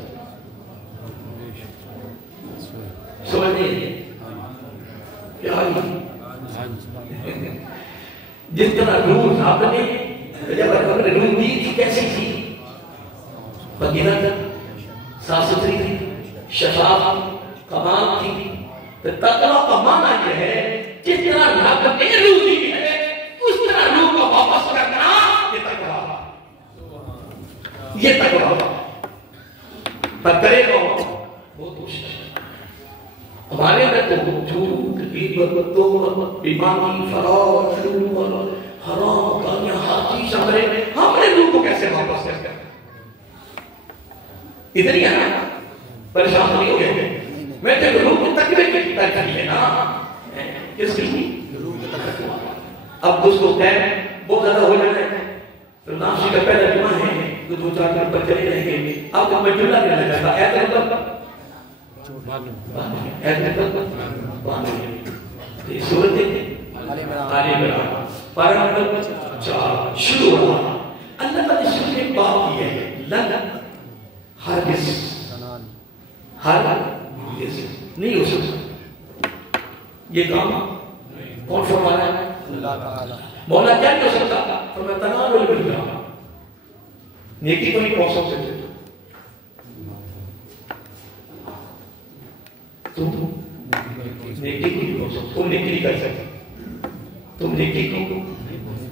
سمجھ نہیں کیا جس طرح روح رب نے جب رب نے روح دی تھی کیسی تھی؟ فقیرہ تھی، صاف ستھری تھی، شفاف کمال تھی. تو تقوی کا معنی یہ ہے جس طرح رب نے روح دی ہے اس طرح روح کو واپس کرنا یہ تقوی پر کرے گا بہت کوشش. ہمارے اندر تو جھوٹ، غیبت، تہمت، بیماری، فراغ، شرور، حرام، گالیاں، ہر چیز ہم نے روح کو کیسے واپس کرتے ہیں؟ ادھر ہی ہے نا، پریشان نہیں ہو گئے. میں تو روح کی تکلیف کی ترکیب ہے نا، کس کی؟ اب دوستو ٹائم بہت زیادہ ہو جانا ہے تو ناشی کا پہلا جمعہ ہے تو 2-4 دن پر چلے رہیں گے. اب جب میں جملہ نہیں لگا تھا ایت نمبر یہ سورت آل عمران پارہ نمبر 4 شروع ہوا. اللہ تعالیٰ نے شروع ایک بات کی ہے لن ہرگز نہیں ہو سکتا. یہ کام کون فرما رہا ہے؟ اللہ تعالیٰ. مولا کیا نہیں ہو سکتا؟ فرمایا تنالوا البر، نیکی کو نہیں پہنچ سکتے تم نیکی کو نہیں پہنچ سکتے، تم نیکی نہیں کر سکتے،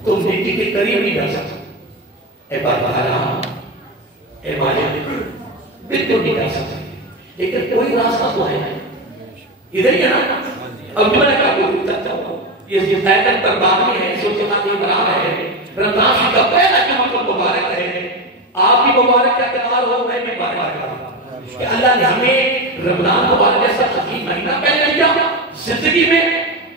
تم نیکی کے قریب نہیں جا سکتے. اے بادشاہ اے مالک بالکل نہیں کر سکتے، لیکن کوئی راستہ تو ہے. ادھر ہی ہے نا. اب جو میں کہا کوئی چاہتا ہوں یہ آیت پر بات میں ہے، سورۃ عمران ہے. رمضان شریف کا پہلا جمعہ مبارک ہے. آپ بھی مبارک کا تہوار ہو، میں بھی مبارک ہوں کہ اللہ نے ہمیں رمضان مبارک جیسا عظیم مہینہ پہلے دیا زندگی میں.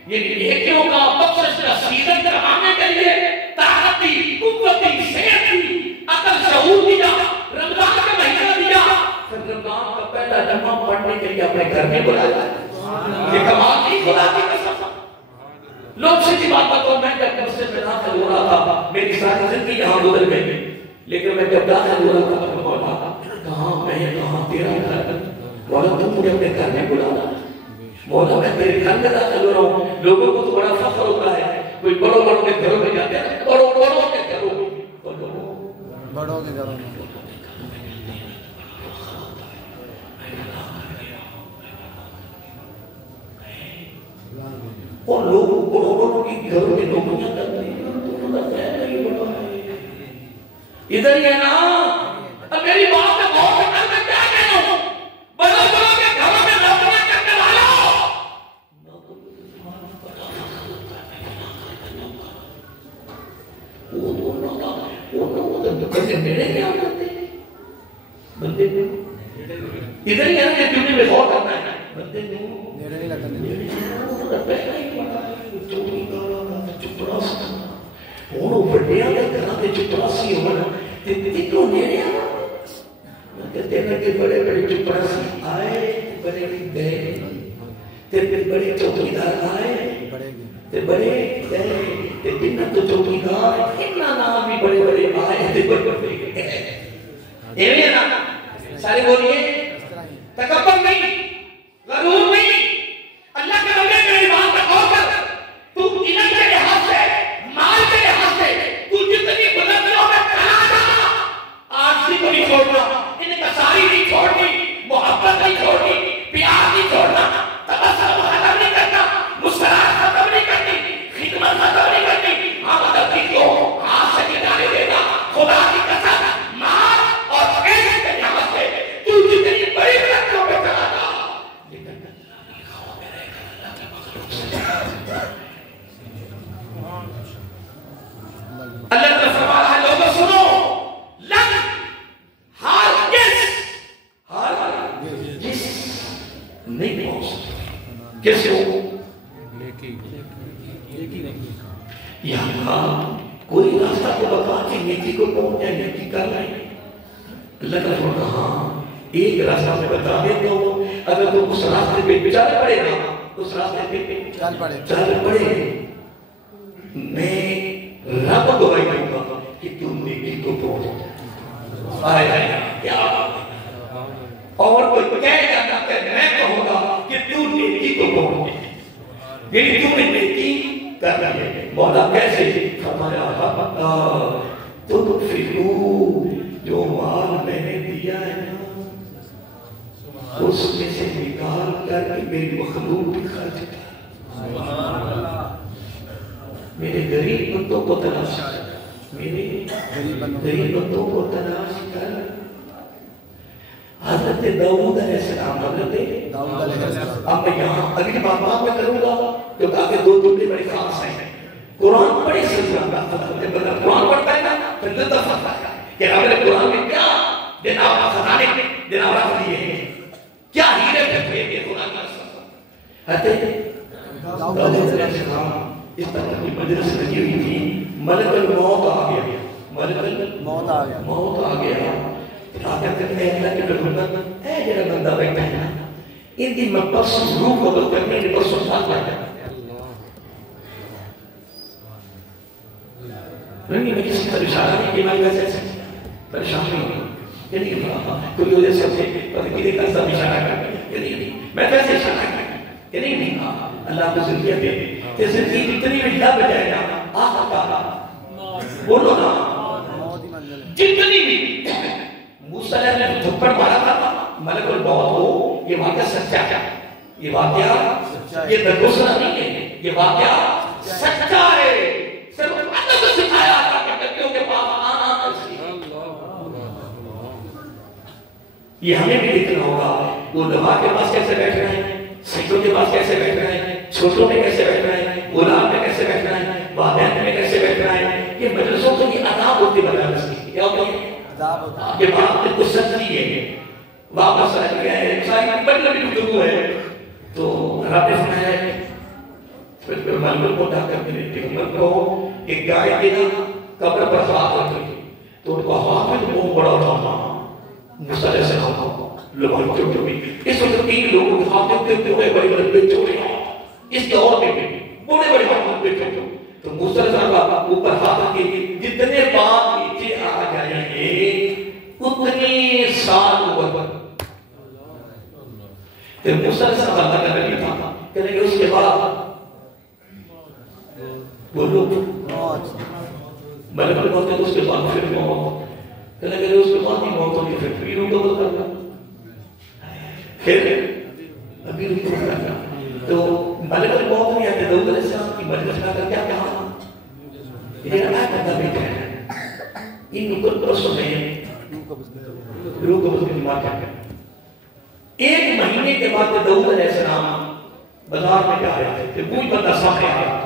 یہ نیکیوں کا بخشش کا سیزن کرانے کے لیے طاقت دی، قوت دی، صحت دی، عقل شعور دیا، رمضان کا مہینہ دیا. پھر رمضان کا پہلا جمعہ پڑھنے کے لیے اپنے گھر میں بلایا. یہ کمال نہیں خدا کی قسم. لوگ سیدھی بات بتاؤ، میں جب مسجد میں داخل ہو رہا تھا میری ساری زندگی یہاں گزر گئی، لیکن میں جب داخل ہو رہا تھا مولا کہاں میں کہاں تیرا گھر، مولا تم مجھے اپنے گھر میں بلانا. مولا میں تیرے گھر میں داخل ہو رہا ہوں. لوگوں کو تو بڑا فخر ہوتا ہے، کوئی بڑوں بڑوں کے گھروں میں جاتے ہیں، بڑوں کے گھروں میں اور لوگ بڑوں کی گھروں میں نوکریاں کرتے ہیں. ادھر ہی ہے نا. اب میری بات میں غور سے کر میں کیا کہہ رہا ہوں؟ بڑوں کے گھروں میں نوکریاں کرنے والوں بندے ادھر ہی ہے نا. کہ میں غور کرنا ہے بندے وہ بڑیا کے گھر کے چپراسی ہونا تو بڑے بڑے چپراسی آئے، بڑے گئے، بڑے چوکیدار آئے، بڑے گئے. جنہ تو چوکیدار اتنا نام بھی بڑے بڑے آئے، بڑے بڑے گئے. سارے بولیے تکبر نہیں، غرور نہیں. اللہ کے بندے میری بات کا غور کر. تو علم کے لحاظ سے، مال کے لحاظ سے تو جتنی بلندیوں میں چلا جا، آرزی کو نہیں چھوڑنا، انکساری نہیں چھوڑنی، محبت نہیں چھوڑنی، پیار نہیں چھوڑنا، تبسم ختم نہیں کرنا، مسکراہٹ ختم نہیں کرنی، خدمت ختم نہیں کرنی. مدد کی کیوں ہاتھ سے کنارے دینا. خدا کی قسم مال اور پیسے کے لحاظ سے تو جتنی بڑی بلندیوں میں چلا جا، اللہ نے فرمایا ہے لوگوں سنو، لن ہرگز نہیں پہنچ سکتے. کس کو؟ یہاں کوئی راستہ کو بتا کہ نیکی کو پہنچ جائے، نیکی کر رہے ہیں. اللہ کا فرمان ہاں ایک راستہ میں بتا دیتا ہوں. اگر تم اس راستے پہ چل پڑے گا، اس راستے پہ چل پڑے، میں رب گواہی دوں گا کہ تم نیکی کو پہنچ کیا، اور کوئی کہہ جاتا ہے میں کہوں گا کہ تم نیکی کو پہنچ، یعنی تم نیکی کر رہے ہیں۔ مولا کیسے فرمایا تنفقو، جو مال میں نے دیا ہے نا اس میں سے نکال کر میری مخلوق بھی خرچ کر، میرے غریب بندوں کو تلاش کر، میرے غریب بندوں کو تلاش کر۔ حضرت داؤد علیہ السلام، اب میں یہاں اگلی بات میں کروں گا کیونکہ آگے دو جملے بڑے خاص ہیں۔ قرآن پڑھے سلسلہ قرآن پڑھتا ہے نا پھر لطف آتا ہے کہ رب نے قرآن میں کیا جناب خزانے جناب رکھ دیے ہیں، کیا ہیرے پھر یہ قرآن کا سلسلہ۔ حضرت داؤد علیہ السلام اس طرح کی مجلس لگی ہوئی تھی، ملک الموت آ گیا، ملک الموت آ گیا، آگے کہتے ہیں اللہ کے پیغمبر اے جڑا بندہ بیٹھا ہے ان کی مقبس روح کو تو کرنے کے بس ساتھ بیٹھا نہیں، میں کسی پریشان نہیں کہ میں ویسے پریشان نہیں ہوں، یعنی کوئی وجہ سے پتہ کسی کا سب اشارہ کر یعنی میں ویسے اشارہ کر یعنی نہیں، اللہ کو زندگی دے کہ زندگی اتنی بھی لب جائے گا آقا تعالیٰ بولو نا جتنی بھی موسیٰ علیہ نے تھپڑ مارا تھا ملک الموت ہو، یہ واقعہ سچا ہے، یہ واقعہ یہ درگزرا نہیں ہے، یہ واقعہ سچا ہے، صرف اللہ کو سکھایا تھا کہ نبیوں کے پاس آنا یہ ہمیں بھی دیکھنا ہوگا، وہ علماء کے پاس کیسے بیٹھ رہے ہیں، سکھوں کے پاس کیسے بیٹھ رہے ہیں، چھوٹوں میں کیسے بیٹھ رہے ہیں، اولاد میں کیسے بیٹھ رہے ہیں، والدین میں کیسے بیٹھ رہے ہیں، یہ مجلسوں کو یہ عذاب ہوتی مجلس کی، کیا ہوتی ہے؟ یہ بات کو سچی ہے، واپس آ گیا ہے، ساری بڑی گفتگو ہے، تو رب نے فرمایا ہے پھر ملک کو ڈھا کر میرے پیغمبر کو ایک گائے کے نا قبر پر ہاتھ رکھ رہی، تو ان کو ہاتھ میں بہت بڑا اٹھانا موسیٰ علیہ السلام کو لوگوں کو بھی اس وقت تین لوگوں کے ہاتھ میں ہوئے بڑے بڑے بیچ ہو رہے ہیں، اس دور میں بھی بڑے بڑے ہاتھ بیچ ہو، تو موسیٰ علیہ السلام کا اوپر ہاتھ رکھے جتنے بات نیچے آ جائیں گے اتنی سال اوپر، پھر موسیٰ علیہ السلام اللہ کا نبی تھا، کہنے کہ اس کے بعد وہ لوگ ملک الموت ہے تو اس کے بعد پھر موت، کہنے کہ اس کے بعد ہی موت ہوگی، پھر روح قبض کرنا، پھر ابھی روح قبض کرنا، تو ملک الموت نہیں آتے داؤد علیہ السلام کی مجلس کا کیا کہا یہ اللہ کا بیٹا ہے، ان نکل پرسوں میں روح قبض کی بات کرتے ہیں۔ ایک مہینے کے بعد داؤد علیہ السلام بازار میں جا رہے تھے، کوئی بندہ سامنے آیا،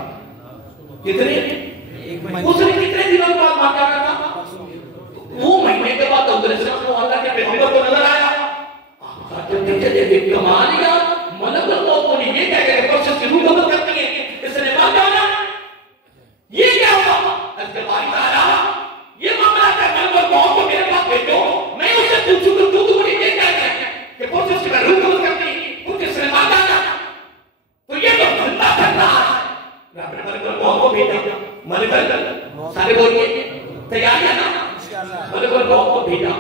کتنے اس نے کتنے دنوں بعد مارکا کرنا، وہ مہینے کے بعد داؤد علیہ السلام کو اللہ کے پیغمبر کو نظر آیا، جب دیکھے دیکھے کمال یا ملک الموت کو نہیں یہ کہہ گئے پرسس کی روح قبض کرتی ہے، اس نے مار جانا، یہ کیا ہوا؟ اس کے باری تعالیٰ یہ معاملہ ہے ملک الموت کو میرے پاس بھیجو، میں اسے پوچھوں کہ تو مجھے یہ کہہ گئے کہ پرسس کی روح قبض کرتی کچھ اس نے مار جانا، تو یہ تو زندہ کرنا ہے، رب نے ملک الموت کو بھیجا، ملک الموت سارے بولیے تیار ہے نا، ملک الموت کو بھیجا،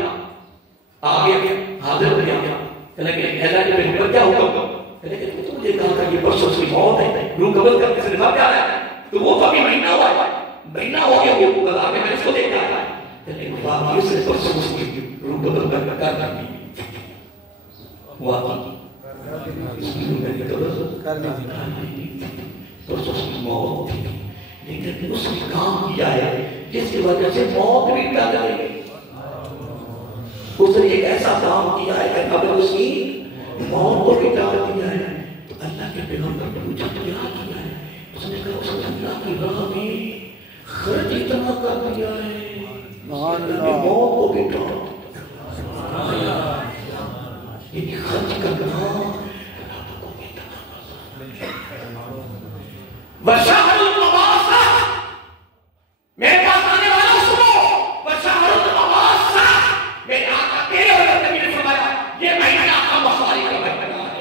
آگے حاضر ہو گیا، کہنے کہ اللہ کے پیغمبر کیا حکم، کہنے کہ تو مجھے کہا تھا یہ پرسوں کی موت ہے، روح قبض کرنے سے نظر کیا رہا ہے، تو وہ کبھی مہینہ ہوا ہے، مہینہ ہو گیا وہ قبض آگے میں اس کو دیکھ رہا ہے، کہنے کہ واقعی اس نے پرسوں کی روح قبض کرنے کر دی، واقعی اس کی روح میں نے قبض کر دی، پرسوں کی موت تھی، لیکن اس نے کام کیا ہے جس کی وجہ سے موت بھی ٹل گئی، اس نے ایک ایسا کام کیا ہے کہ قبل اس کی موت کو بھی ٹال دیا ہے، تو اللہ کے پیغمبر نے پوچھا کیا کیا ہے، اس نے کہا اس نے اللہ کی راہ میں خرچ اتنا کر دیا ہے موت کو بھی ٹال دیا، یعنی خرچ کرنا بشہر المواسہ، میرے پاس آنے والا سنو، بشہر المواسہ، میرے آقا تیرے وجہ سے میں نے فرمایا یہ مہینہ کا مخاری کا مہینہ ہے،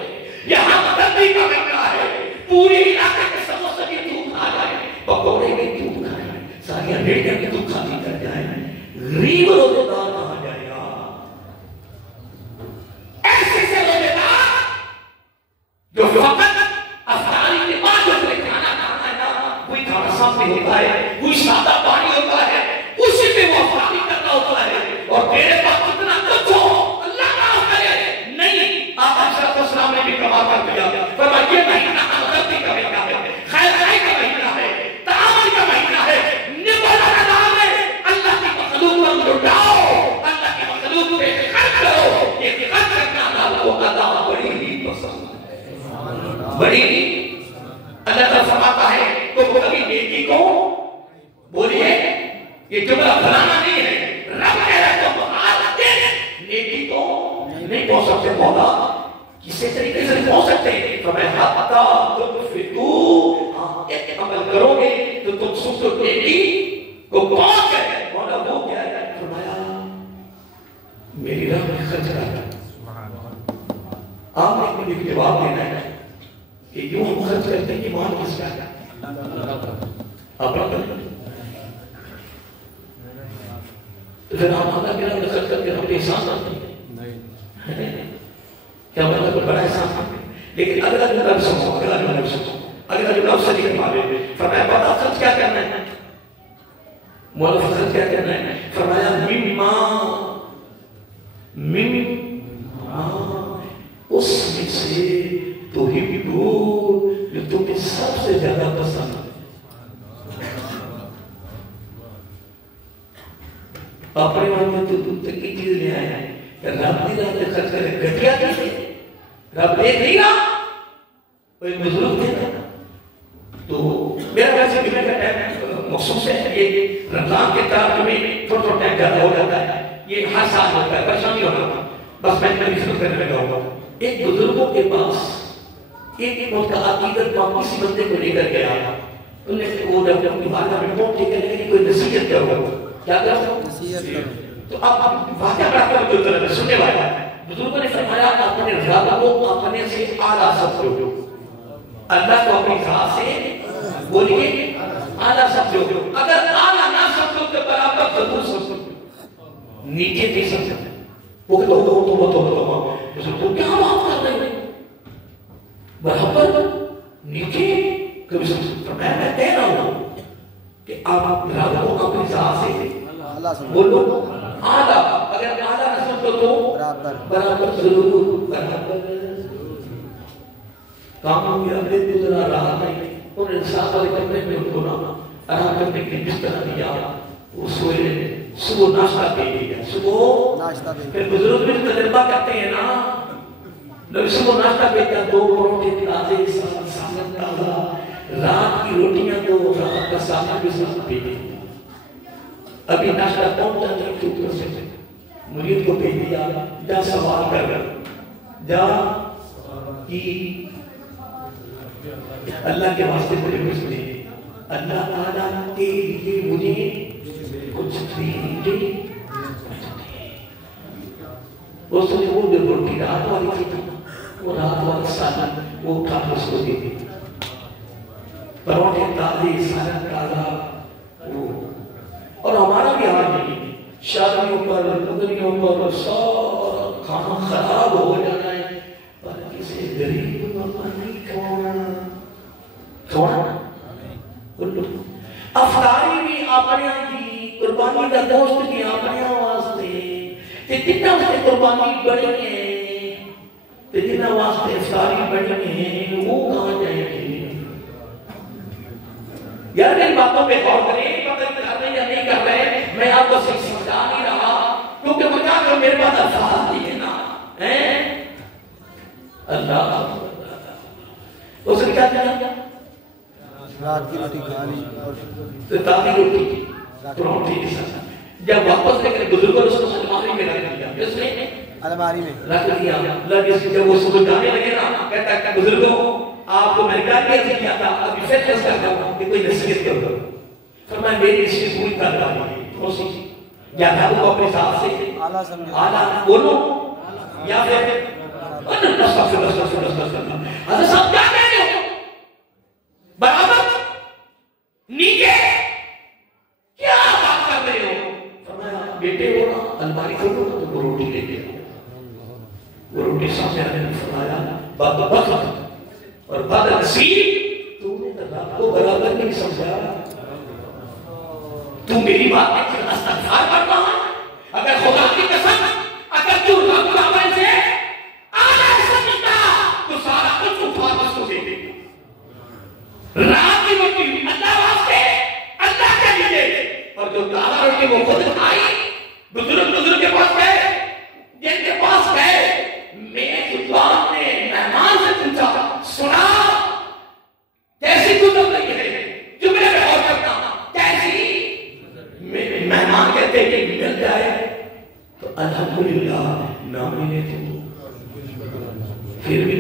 سبھی کا مہینہ ہے، پورے علاقے کے سموسے کی تو کھا جائے، پکوڑے بھی تو کھائے، ساریاں ریڑیاں بھی تو کھاتی کر جائے، غریب روزے دار کہاں جائے گا؟ ایسے سے روزے دار جو فقط افطاری کے بعد جو کھانا کھانا ہے نا، کوئی کھانا سامنے ہوتا ہے، کوئی سادہ پانی ہوتا ہے، اسی پہ وہ افطاری کرنا ہوتا ہے، اور تیرے پاس کتنا کچھ ہو اللہ معاف کرے نہیں۔ آپ علیہ السلام نے بھی کمال کر دیا، فرمایا یہ مہینہ ہمدردی کا مہینہ ہے، خیر خائی کا مہینہ ہے، تعاون کا مہینہ ہے، نبل نام ہے، اللہ کی مخلوق پر لٹاؤ، اللہ کی مخلوق پہ خرچ کرو، یہ خرچ کرنا اللہ کو عطا بڑی ہی پسند ہے، بڑی ہی اللہ تعالیٰ فرماتا ہے تو کبھی نیکی کو بولیے، یہ جملہ بنانا نہیں ہے، رب کہہ رہا ہے تو مہارت دے، نیکی کو نہیں پہنچ سکتے، مولا کسی طریقے سے نہیں پہنچ سکتے، فرمایا حتی تم فتو، ایک عمل کرو گے تو تم سوچو نیکی کو پہنچ گئے، مولا وہ کیا ہے؟ فرمایا میری راہ میں خرچ رہا ہے۔ آپ نے مجھے جواب دینا ہے کہ یوں ہم خرچ کرتے ہیں، ایمان کس کا ہے؟ اپنا کریں، تو پھر آپ اللہ کے نام میں خرچ کر کے ہم پہ احسان آتے ہیں، کیا مطلب کوئی بڑا احسان آتے ہیں؟ لیکن اگلا جو لفظ سنو، اگلا جو لفظ سنو، اگلا جو لفظ صحیح کروا لے، فرمایا بتا خرچ کیا کرنا ہے؟ مولا خرچ کیا کرنا ہے؟ فرمایا مما اس میں سے تو ہی جو تمہیں سب سے زیادہ پسند ہے۔ اپنے من میں تو تکی چیز لے آیا ہے کہ رب دی راہ میں خرچ کرے، گھٹیا چیز ہے، رب دیکھ نہیں رہا، کوئی مظلوم دیتا۔ تو میرا ویسے بھی میں کہتا ہے مخصوص ہے، یہ رمضان کے تعلق میں تھوڑا تھوڑا ٹائم زیادہ ہو جاتا ہے، یہ ہر سال ہوتا ہے، پریشانی ہوتا ہے، بس میں نے شروع کرنے لگا ہوا۔ ایک بزرگوں کے پاس ایک ان کا عقیدت پاک کسی بندے کو لے کر گیا، انہوں نے وہ جب اپنی بارگاہ میں پہنچ کے کہنے لگے کوئی نصیحت کرو، کیا کرو؟ تو اب واقعہ بڑا کر جو طرح سننے والا ہے، بزرگوں نے فرمایا اپنے رب کو اپنے سے اعلیٰ سمجھو، اللہ کو اپنی ذات سے بولیے اعلیٰ سمجھو، اگر اعلیٰ نہ سمجھو تو برابر ضرور سمجھو، نیچے نہیں سمجھو۔ وہ کہتا ہوں بزرگوں کیا بات کر رہے ہیں؟ برابر نیچے کبھی سمجھو، میں کہہ رہا ہوں کہ آپ رب کو اپنی ذات سے بولو آدھا، اگر آدھا نہ سمجھو تو برابر ضرور، برابر کاموں کی اپنے گزرا رہا نہیں، ان انسان والے کمرے میں ان کو نہ آرام کرنے کے بستر دیا، وہ سوئے صبح ناشتہ دے دیا، صبح پھر بزرگ بھی تجربہ کرتے ہیں نا، لوگ صبح ناشتہ دیتا، 2 پروٹے تازے سالن تازہ، رات کی روٹیاں تو رات کا سالن بھی ساتھ دے دیا، ابھی ناشتہ پہنچا جب تو اوپر سے مرید کو بھیج دیا، جا سوال کر جا کہ اللہ کے واسطے مجھے کچھ دے، اللہ تعالیٰ کے لیے مجھے کچھ بھی دے، اس نے وہ جو روٹی رات والی تھی وہ رات والی سالن وہ اٹھا کے اس کو دے دی، پروٹے تازے سالن تازہ وہ۔ اور ہمارا بھی حال نہیں، شادیوں پر لگنیوں پر سارا کھانا خراب ہو جانا ہے، پر کسی غریب کو نہیں کھوانا، افطاری بھی اپنے کی قربانی کا گوشت بھی اپنے واسطے، جتنا واسطے قربانی بڑی ہے، جتنا واسطے افطاری بڑی ہے، وہ کہاں جائیں گے؟ یار ان باتوں پہ غور کریں، پتہ کر رہے یا نہیں کر رہے، میں آپ کو صحیح سمجھا نہیں رہا، کیونکہ مجھے اگر میرے پاس الفاظ نہیں ہے نا، اللہ اس نے کیا کیا؟ رات کی روٹی کھانی اور تازی روٹی پروٹی کے ساتھ جب واپس لے کر بزرگوں نے اس کو الماری میں رکھ دیا، اس نے الماری میں رکھ دیا، جب وہ صبح جانے لگے نا، کہتا ہے بزرگوں آپ کو میں نے کیا تھا، ابھی پھر کس کرتا ہوں کہ کوئی نصیحت کر دو، فرمایا میری نصیحت پوری کر رہا ہے، کون سی؟ یا رب کو اپنے ساتھ سے اعلیٰ بولو، یا پھر حضرت صاحب کیا کہہ رہے ہو؟ برابر نیچے کیا بات کر رہے ہو؟ فرمایا بیٹے ہو نا الماری کھولو تو وہ روٹی لے کے وہ روٹی سامنے آنے نے فرمایا بدبخت اور بدنصیب تو نے رب کو برابر نہیں سمجھا. تو میری بات میں استغفار پڑھ رہا ہے. اگر خدا کی قسم اگر تو رب کا عمل سے آدھا سمجھتا تو سارا کچھ اٹھا اس کو دے دیتا. رات کی روٹی اللہ واسطے اللہ کے لیے اور جو دادا روٹی وہ خود کھائی. بزرگ کے پاس گئے جن کے پاس گئے میرے جوان نے مہمان سے پوچھا سنا کیسی گزر رہی ہے جملے میں اور کرنا کیسی. مہمان کہتے ہیں کہ مل جائے تو الحمدللہ نہ ملے تو پھر بھی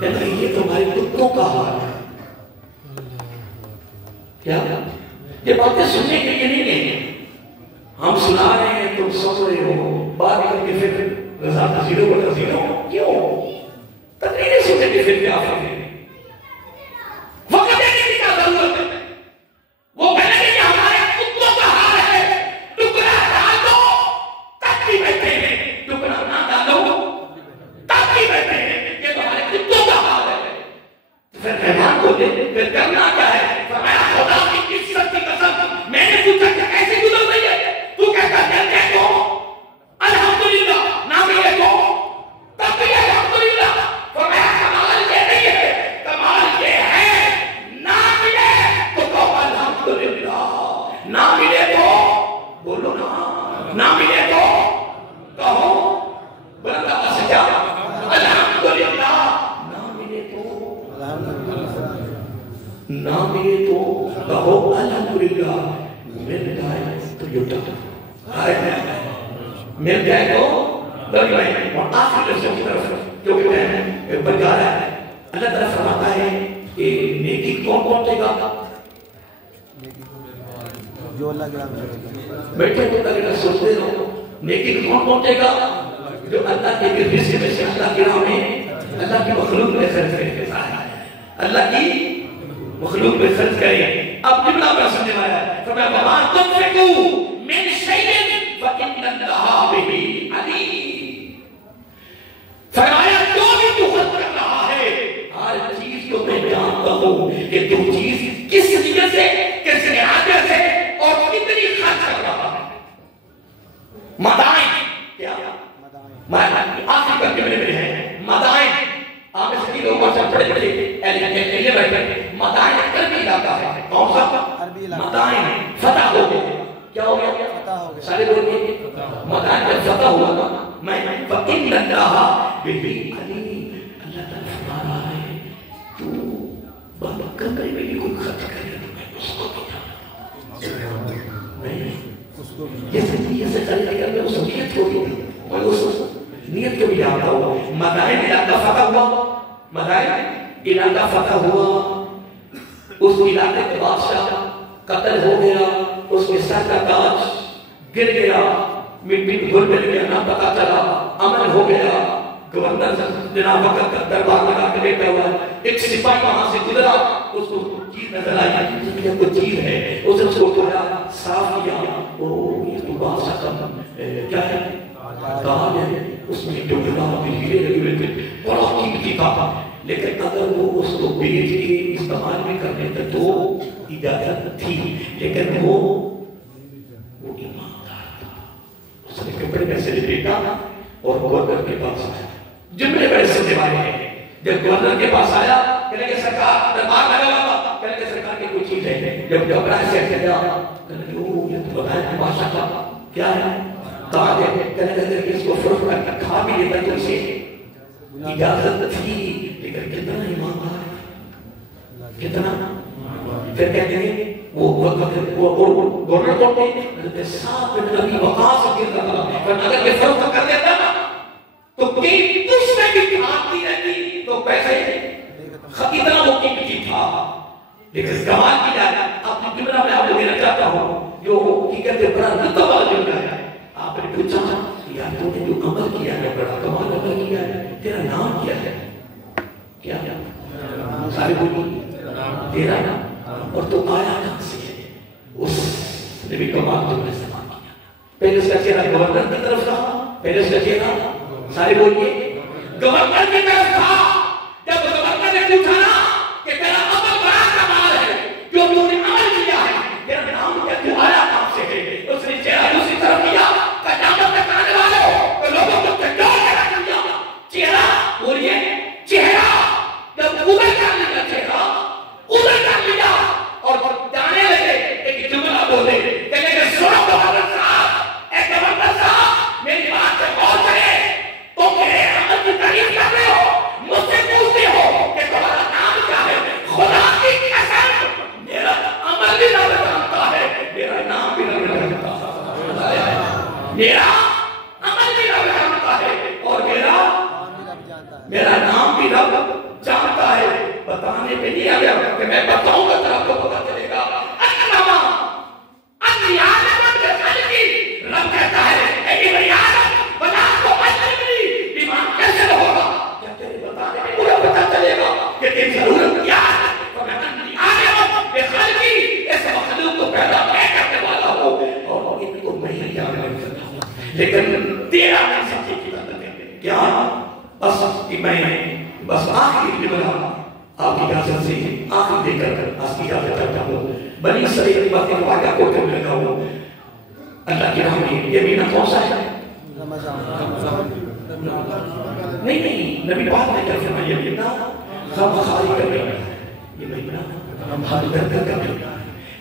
کہتے ہیں یہ تمہارے کتوں کا حال ہے. کیا یہ باتیں سننے کے لیے نہیں گئے. ہم سنا رہے ہیں تم سن رہے ہو بات کر کے پھر رضا تذیروں کو تذیروں کیوں تقریریں سننے کے پھر کیا کریں. وقت دینے کی کیا ضرورت ہے. وہ کہنے کہ ہمارے کتوں کا حال ہے ٹکڑا ڈال دو تب بھی بیٹھے ہیں ٹکڑا نہ ڈالو تب بھی بیٹھے ہیں. یہ تو ہمارے کتوں کا حال ہے. پھر مہمان کو دے پھر کرنا کیا ہے. فرمایا خدا کی عزت کی قسم میں نے پوچھا کہ ایسے گزر رہی ہے تو کہتا ہے تو الحمدللہ نہ ملے تو تب بھی الحمدللہ. فرمایا کمال یہ نہیں ہے کمال یہ ہے نہ ملے تو کہو الحمدللہ نہ ملے تو بولو نہ ملے تو کہو بلند سے کیا الحمدللہ نہ ملے تو کہو الحمدللہ. مل جائے تو لٹا مل جائے تو اور آخر لفظوں کی طرف جو کہ بجا رہا ہے. اللہ تعالیٰ فرماتا ہے کہ نیکی کون پہنچے گا جو اللہ کے راستے بیٹھے تو کبھی سوچتے رہو نیکی کون پہنچے گا جو اللہ کے حصے میں سے اللہ کی راہ میں اللہ کی مخلوق میں خرچ کرے اللہ کی مخلوق میں خرچ کرے. اب جملہ میں سمجھے آیا ہے فرمایا وَمَا تُنْفِقُوا مِنْ شَيْءٍ فَإِنَّ اللَّهَ بِهِ عَلِيمٌ. فرمایا جو بھی تو خرچ کر رہا ہے ہر چیز کو میں جانتا ہوں کہ تو چیز کس نیت سے کس ارادے سے اور کتنی خرچ کر رہا ہے. مدائن کیا آخری کر کے میرے ہیں مدائن آپ اس کی لوگوں سے پڑھے پڑھے یہ بیٹھے مدائن عربی علاقہ ہے. کون سا مدائن فتح ہو گئے کیا ہو گیا سارے لوگ مدائن جب فتح ہوا نا میں فَإِنَّ اللَّهَ بِهِ عَلِيمٌ. اللہ تعالیٰ فرما رہا ہے تو بابا کمرے میں بھی کوئی خرچ کرے تو میں اس کو بھی جانتا جیسے نیت سے خرچ کر میں اس نیت کو بھی میں اس نیت کو بھی جانتا ہوں. مدائن علاقہ فتح ہوا مدائن علاقہ فتح ہوا اس علاقے کے بادشاہ قتل ہو گیا اس کے سر کا تاج گر گیا مٹی گھل مل گیا نہ پتا چلا امن ہو گیا. گورنر جناب وقت کا دربار لگا کے بیٹھا ہوا ایک سپاہی وہاں سے گزرا اس کو چیز نظر آئی یہ کوئی چیز ہے اس نے اس کو کھولا صاف کیا او یہ تو بادشاہ کا کیا ہے تاج ہے اس میں جو گناہ کے ہیرے لگے ہوئے تھے بڑا قیمتی تھا. لیکن اگر وہ اس کو بیچ کے استعمال بھی کرنے تھے تو اجازت تھی لیکن وہ ایماندار تھا. اس نے کپڑے میں سے بیٹا اور گورنر کے پاس آیا. جملے بڑے سمجھے والے ہیں. جب گورنر کے پاس آیا کہنے کہ سرکار دربار لگا ہوا تھا کہنے کہ سرکار کی کوئی چیز ہے. جب کپڑا سے کہا کہنے کہ یہ تو بتایا بادشاہ کا کیا ہے تاج ہے. کہنے کہ اس کو فروخت کر کے کھا بھی لیتا تو اسے اجازت تھی لیکن کتنا ایماندار کتنا. پھر کہتے ہیں وہ گورنر کو ساتھ میں نبی وقاص گر رہا ہے اگر یہ فروخت کر دیتا نا تو کئی کچھ میں بھی کھاتی رہتی تو پیسے اتنا وہ قیمتی تھا. لیکن کمال کی جائے اپنی جملہ میں آپ کو دینا چاہتا ہوں جو حقیقت بڑا رتبہ جملہ ہے. آپ نے پوچھا یار تو نے جو عمل کیا ہے بڑا کمال عمل کیا ہے، تیرا نام کیا ہے؟ کیا سارے بولی تیرا نام، اور تو آیا کہاں سے ہے؟ اس نے بھی کمال تم نے سما کیا. پہلے اس کا چہرہ گورنر کی طرف تھا، پہلے اس کا چہرہ سارے بولیے گورنر کی طرف تھا. جب گورنر نے پوچھا نا کہ تیرا عمل بڑا کمال ہے، جو تم نے عمل کیا ہے، تیرا نام کیا، تو آیا کہاں سے ہے؟ اس نے چہرہ دوسری طرف کیا، قیامت میں کرانے والے ہو تو لوگوں کو کنٹرول کرا دیا. چہرہ بولیے چہرہ جب ادھر کر لیا، چہرہ ادھر کر لیا اور جانے لگے ایک جملہ بولے کہنے کہ سنو گورنر صاحب، اے گورنر صاحب میری بات سے غور کریں، تو میرے عمل کی تعریف کر رہے ہو، مجھ سے پوچھتے ہو کہ تمہارا نام کیا ہے. خدا کی قسم میرا عمل بھی نہ جانتا ہے، میرا نام بھی نہ جانتا ہے، میرا عمل بھی نہ جانتا ہے، اور میرا نام بھی نہ جانتا ہے. بتانے پہ نہیں آ گیا کہ میں بتاؤں گا تو آپ کو پتا چلے گا. رب کہتا ہے اے ابن آدم بتا کو ایمان کیسے ہوگا؟ کیا تیرے بتانے میں مجھے پتا چلے گا کہ تیری ضرورت کیا ہے؟ تو میں آدم بے خلقی اس مخلوق کو پیدا میں کرنے والا ہوں، اور ان کو میں ہی جاننے کرتا ہوں، لیکن تیرا میں سب کی مدد ہے. کیا بس میں آخری جملہ آپ کی اجازت سے آخری دے کر آج کی اجازت کرتا ہوں. بنی اسرائیل کی باتیں واقعہ کو کرنے لگا ہوں. اللہ کی رحمت یہ مہینہ کون سا ہے؟ نہیں نبی بات نہیں کر فرمایا یہ مہینہ غم خاری کر رہا ہے، یہ مہینہ غم خاری کر رہا ہے،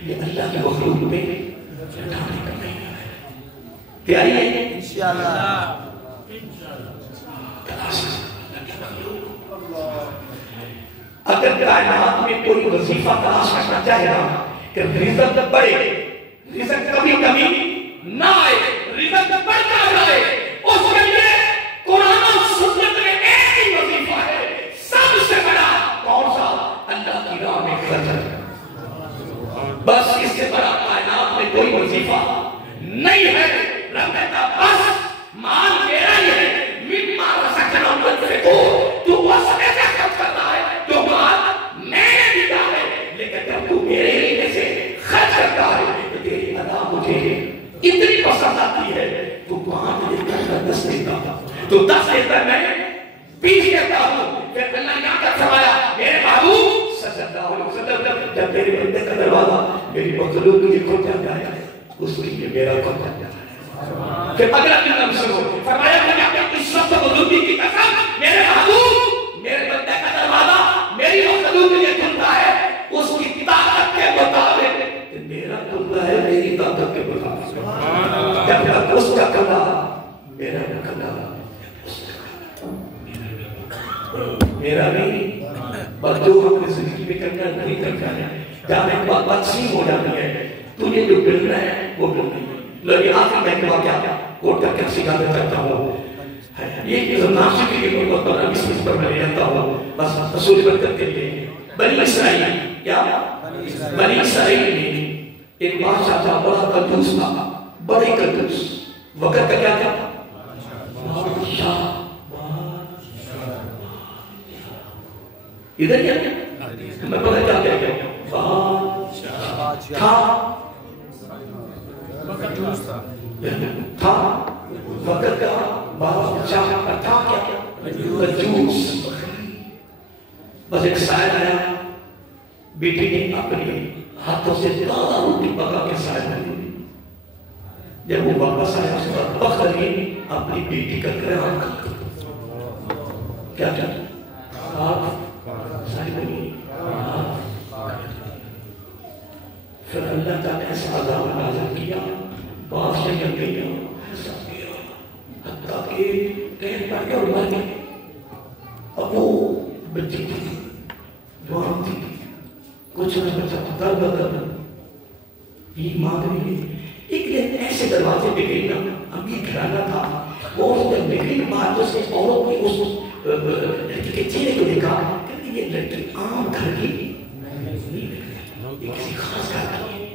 یہ اللہ کی مخلوق پہ اٹھانے کا مہینہ ہے. تیاری ہے انشاءاللہ. اگر کائنات میں کوئی وظیفہ تلاش کرنا چاہے نا کہ رزق بڑھے، رزق کبھی کبھی نہ آئے، رزق بڑھتا جائے، اس کے لیے قرآن و سنت میں ایک ہی وظیفہ ہے سب سے بڑا. کون سا؟ اللہ کی راہ میں خرچ. بس اس سے بڑا کائنات میں کوئی وظیفہ نہیں ہے. رب کہتا بس مال میرا ہی ہے، مما رزقنا ينفقون، تو بس ایسا خرچ کرنا ہے جو مال میں نے دیا ہے، لیکن جب تو میرے ہی میں سے خرچ کرتا ہے تو تیری ادا مجھے اتنی پسند آتی ہے. تو 5 دیتا ہے 10 دیتا ہے، تو 10 دیتا ہے میں 20 دیتا ہوں. پھر اللہ نے آقا فرمایا میرے محبوب صلی اللہ علیہ وسلم جب میرے بندے کا دروازہ میری مخلوق کے لیے کھل جاتا ہے اس کے لیے میرا کھل جاتا ہے. پھر اگلا کلام سنو، فرمایا میں نے اپنی عزت و بزرگی کی قسم میرے محبوب میرے بندے کا دروازہ میری مخلوق کے لیے کھلتا ہے اس کی طاقت کے مطابق، میرا کھلتا ہے میری طاقت کے مطابق. جب تک اس کا کلا میرا کلا میرا نہیں، بس جو ہم نے زندگی میں کرنا نہیں کرنا ہے. جب ایک بات تقسیم ہو جاتی ہے تجھے جو ملنا ہے وہ ملنا ہے. لیکن آخر میں کہا کیا کوٹ کر کے سکھاتے کرتا ہوں یہ ناشی کے لیے کوئی بات بنا اس پر میں رہتا ہوں. بس رسول برکت کے لیے بنی اسرائیل کیا بنی اسرائیل میں ایک بادشاہ تھا بڑا کنجوس تھا، بڑے کنجوس. وقت کا کیا تھا؟ بادشاہ. ادھر کیا میں پتہ کیا کہہ گیا بادشاہ تھا وقت کا بادشاہ تھا کیا کنجوس. بس ایک سائل آیا، بیٹی نے اپنے ہاتھوں سے تازہ روٹی پکا کے سائل میں دی. جب وہ واپس آیا اس پر فخر نے اپنی بیٹی کا قیام کیا کیا پھر اللہ کا ایسا عذاب نازل کیا بادشاہ نے کیا ایسا کیا حتیٰ کہ کہیں پڑھ کر مر گئے. اب وہ بچی تھی جوان تھی کچھ نہ بچا در بدر یہ مانگ رہی ہے. ایک دن ایسے دروازے پہ گئی نا، اب یہ گھرانا تھا وہ جب نکلی بات اس نے عورت کی اس لڑکی کے چہرے کو دیکھا کہ یہ لڑکی عام گھر کی نہیں، یہ کسی خاص گھر کی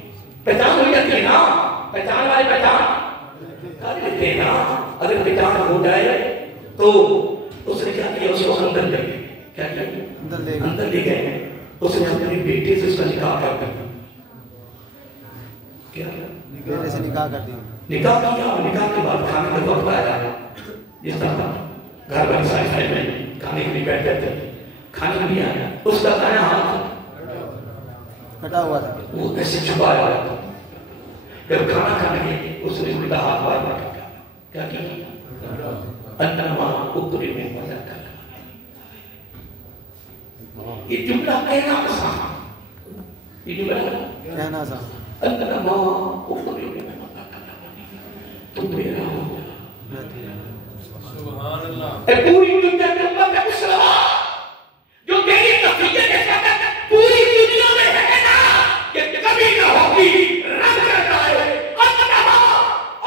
پہچان ہو جاتی ہے نا، پہچان والے پہچان دیتے ہیں نا, اگر بیٹان ہو جائے تو اس نے کیا کیا, اس کو اندر لے گئے. کیا کیا؟ اندر لے گئے. اس نے اپنے بیٹے سے اس کا نکاح کر دیا. کیا بیٹے سے نکاح کر دیا. نکاح کیا. نکاح کے بعد کھانے کا وقت آیا. جس طرح گھر والی سائے میں کھانے کے لیے بیٹھ جاتے, کھانے نہیں آیا. اس کا دائیں ہاتھ کٹا ہوا تھا, وہ ایسے چھپایا ہوا تھا. جب کھانا کھانے کے اس نے ان کا ہاتھ بار بار کیا کیا, انما اوپری میں مدد کر. یہ جملہ کہنا آسان, یہ جملہ کہنا آسان. انما اوپری میں مدد کر, تم میرا ہو. سبحان اللہ. اے پوری دنیا کے اندر میں مسلمان جو تیری تفریح کے ساتھ پوری دنیا میں ہے نا, کہ کبھی نہ ہوگی رب کرتا ہے انما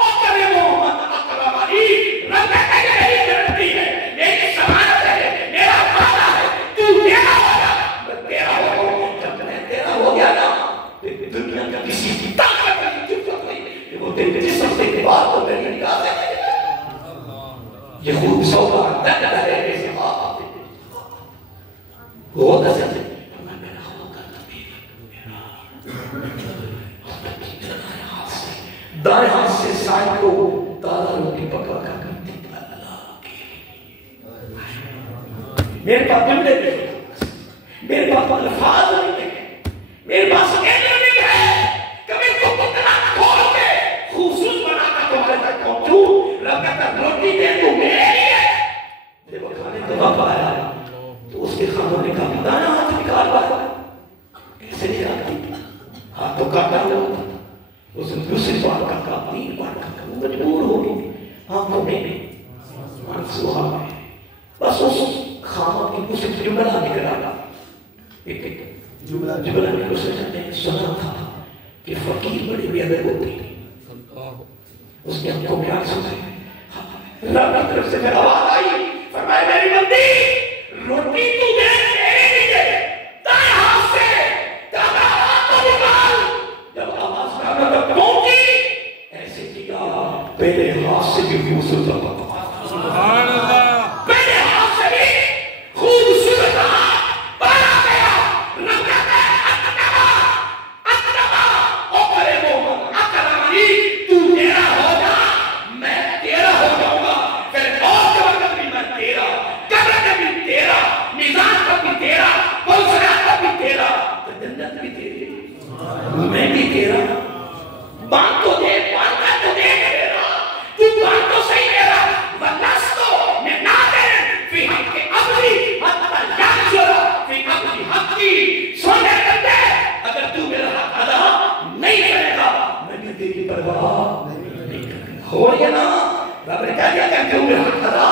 اوپر محمد اکرم علی. رب کہتے ہیں یہ گارنٹی ہے, میری ضمانت ہے, میرا وعدہ ہے, تو میرا ہوگا, میں تیرا ہو. جب میں تیرا ہو گیا نا, دنیا کا کسی کی طاقت نہیں چپ سکتی کہ وہ تیرے جسم سے کے بعد تو میری نکاح سے یہ خوب سوگا تک ہے ایسے آپ وہ دستے میں میرا ہوگا دائیں ہاتھ سے سائن کو تازہ روٹی پکا کر کرتی میرے پاس جملے نہیں, میرے پاس الفاظ نہیں, میرے پاس کہنے نہیں ہے. کبھی تو کتنا کھول کے خوبصورت بنا کر تمہارے تک پہنچوں. رب کہتا روٹی دے تو میرے لیے. جب وہ کھانے کو وقت آیا تو اس کے خاندان نے کہا دانا ہاتھ نکال پایا. کیسے نکالتی؟ ہاتھ تو کاٹا ہوا تھا. اس نے دوسری بار کا 3 بار کا مجبور ہو گئی. آنکھوں میں آنسو آ گئے. بس اس خامہ کی اسے جملہ نکلا, ایک جملہ میں اسے سنا تھا کہ فقیر بڑے بے ادب ہوتے ہیں. اس کے آنکھوں میں آنسو تھے. اللہ کی طرف سے پھر آواز آئی, فرمایا میری بندی روٹی تو دے میرے لیے دائیں ہاتھ سے دادا ہاتھ کو نکال. جب آواز کانا تک پہنچی ایسے کیا پہلے ہاتھ سے بھی خوبصورت تھا. سبحان اللہ. پہلے ہاتھ سے بھی خوبصورت تھا. پایا گیا رب کہتا ہے انما اوپر محمد اکرم علی. تو میرا ہوگا, میں تیرا ہو جاؤں گا. پھر موت کا وقت بھی میں تیرا, قبر کا بھی تیرا, نظام کا بھی تیرا, پلسرا کا بھی تیرا, جنت بھی تیری, میں بھی تیرا. بات تو دے, بات کا تو دے میرا, تو بات تو صحیح میرا. ونستو میں نادر فی حق کے عبدی حتی یانجرہ فی عبدی حقی. سونے کرتے اگر تو میرا حق ادا نہیں کرے گا میں بھی تیری پرواہ نہیں کرے گا. ہو گیا نا, رب نے کہہ دیا کہ تو میرا حق ادا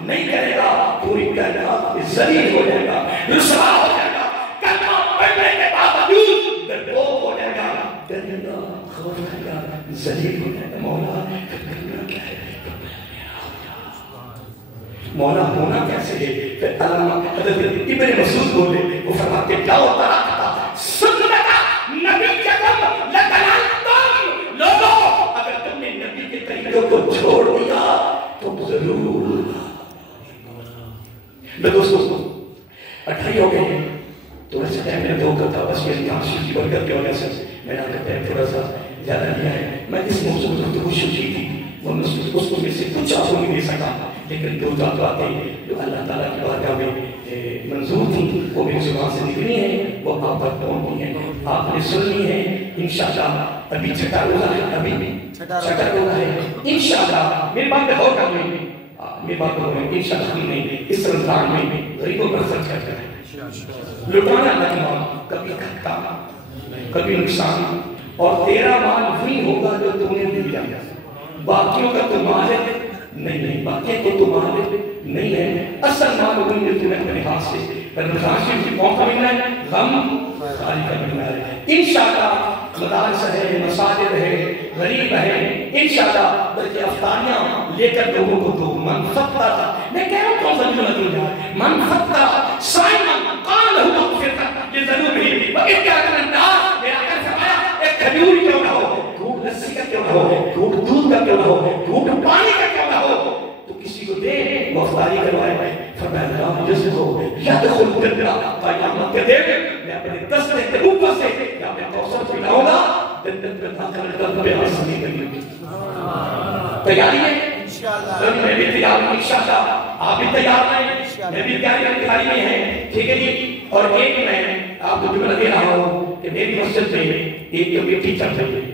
نہیں کرے گا, پوری کائنات ذلیل ہو جائے گا, رسوا ہو جائے گا, کلمہ پڑھنے کے باوجود ڈرپوک ہو جائے گا, ڈرے گا, خوف کرے گا, ذلیل ہو جائے گا. مولا کرنا کیا ہے, مولا ہونا کیسے ہے. پھر علامہ حضرت ابن مسعود بولے, وہ فرماتے جاؤ تراکتا سنتا نبی جگم لدلانتم. لوگوں اگر تم نے نبی کے طریقوں کو چھوڑ دیا تو ضرور. میں دوستوں 28 ہو گئے ہیں تو ایسے ٹائم میں دو کرتا, بس یہ کانشی کی برکت کی وجہ سے میں نے آپ کا ٹائم تھوڑا سا زیادہ لیا ہے. میں اس موضوع میں تو خوش ہوئی تھی, وہ میں اس کو میں سے کچھ آپ کو نہیں دے سکا, لیکن دو باتیں جو اللہ تعالیٰ کی بارگاہ میں منظور تھیں وہ میری زبان سے نکلی ہیں, وہ آپ پر پہنچی ہیں, آپ نے سننی ہے. انشاءاللہ ابھی چھٹا روزہ ہے, ابھی چھٹا روزہ ہے. انشاءاللہ میری بات میں غور کریں, میری بات کو انشاءاللہ نہیں اس رمضان میں غریبوں پر خرچ کرتے ہیں. لٹانا اللہ کی مال کبھی کھٹا کبھی نقصان, اور تیرا مال وہی ہوگا جو تم نے دیا. باقیوں کا تو مال ہے نہیں, باقی کو تو مال نہیں ہے. اصل مال وہی جو تمہیں اپنے ہاتھ سے رمضان کی موقع ملنا ہے, غم خالی کا ملنا ہے. انشاءاللہ مدارس ہے, مساجد ہے, غریب ہے, انشاءاللہ بلکہ افطاریاں لے کر لوگوں کو دو. من فطر, میں کہہ رہا ہوں کون سا جملہ دوں گا, من فطر صائما قال له مغفرۃ لذنوبہ وإتقاء النار. میرا کہنا فرمایا ایک کھجور کیوں نہ ہو, گھوٹ لسی کا کیوں نہ ہو, گھوٹ دودھ کا کیوں نہ ہو, گھوٹ پانی وفاداری کروائے فرمایا رام جس کو یدخل جنہ قیامت کے دن میں اپنے دستے کے اوپر سے یا میں کوثر پلاؤں گا دن دن پہ داخل قلب پہ آسانی کریں گے تیاری ہے میں بھی تیار ہوں انشاءاللہ آپ بھی تیار ہیں میں بھی تیاری میں ہیں ٹھیک ہے جی اور ایک میں آپ کو جملہ دے رہا ہوں کہ میری مسجد میں ایک کمیٹی چل رہی ہے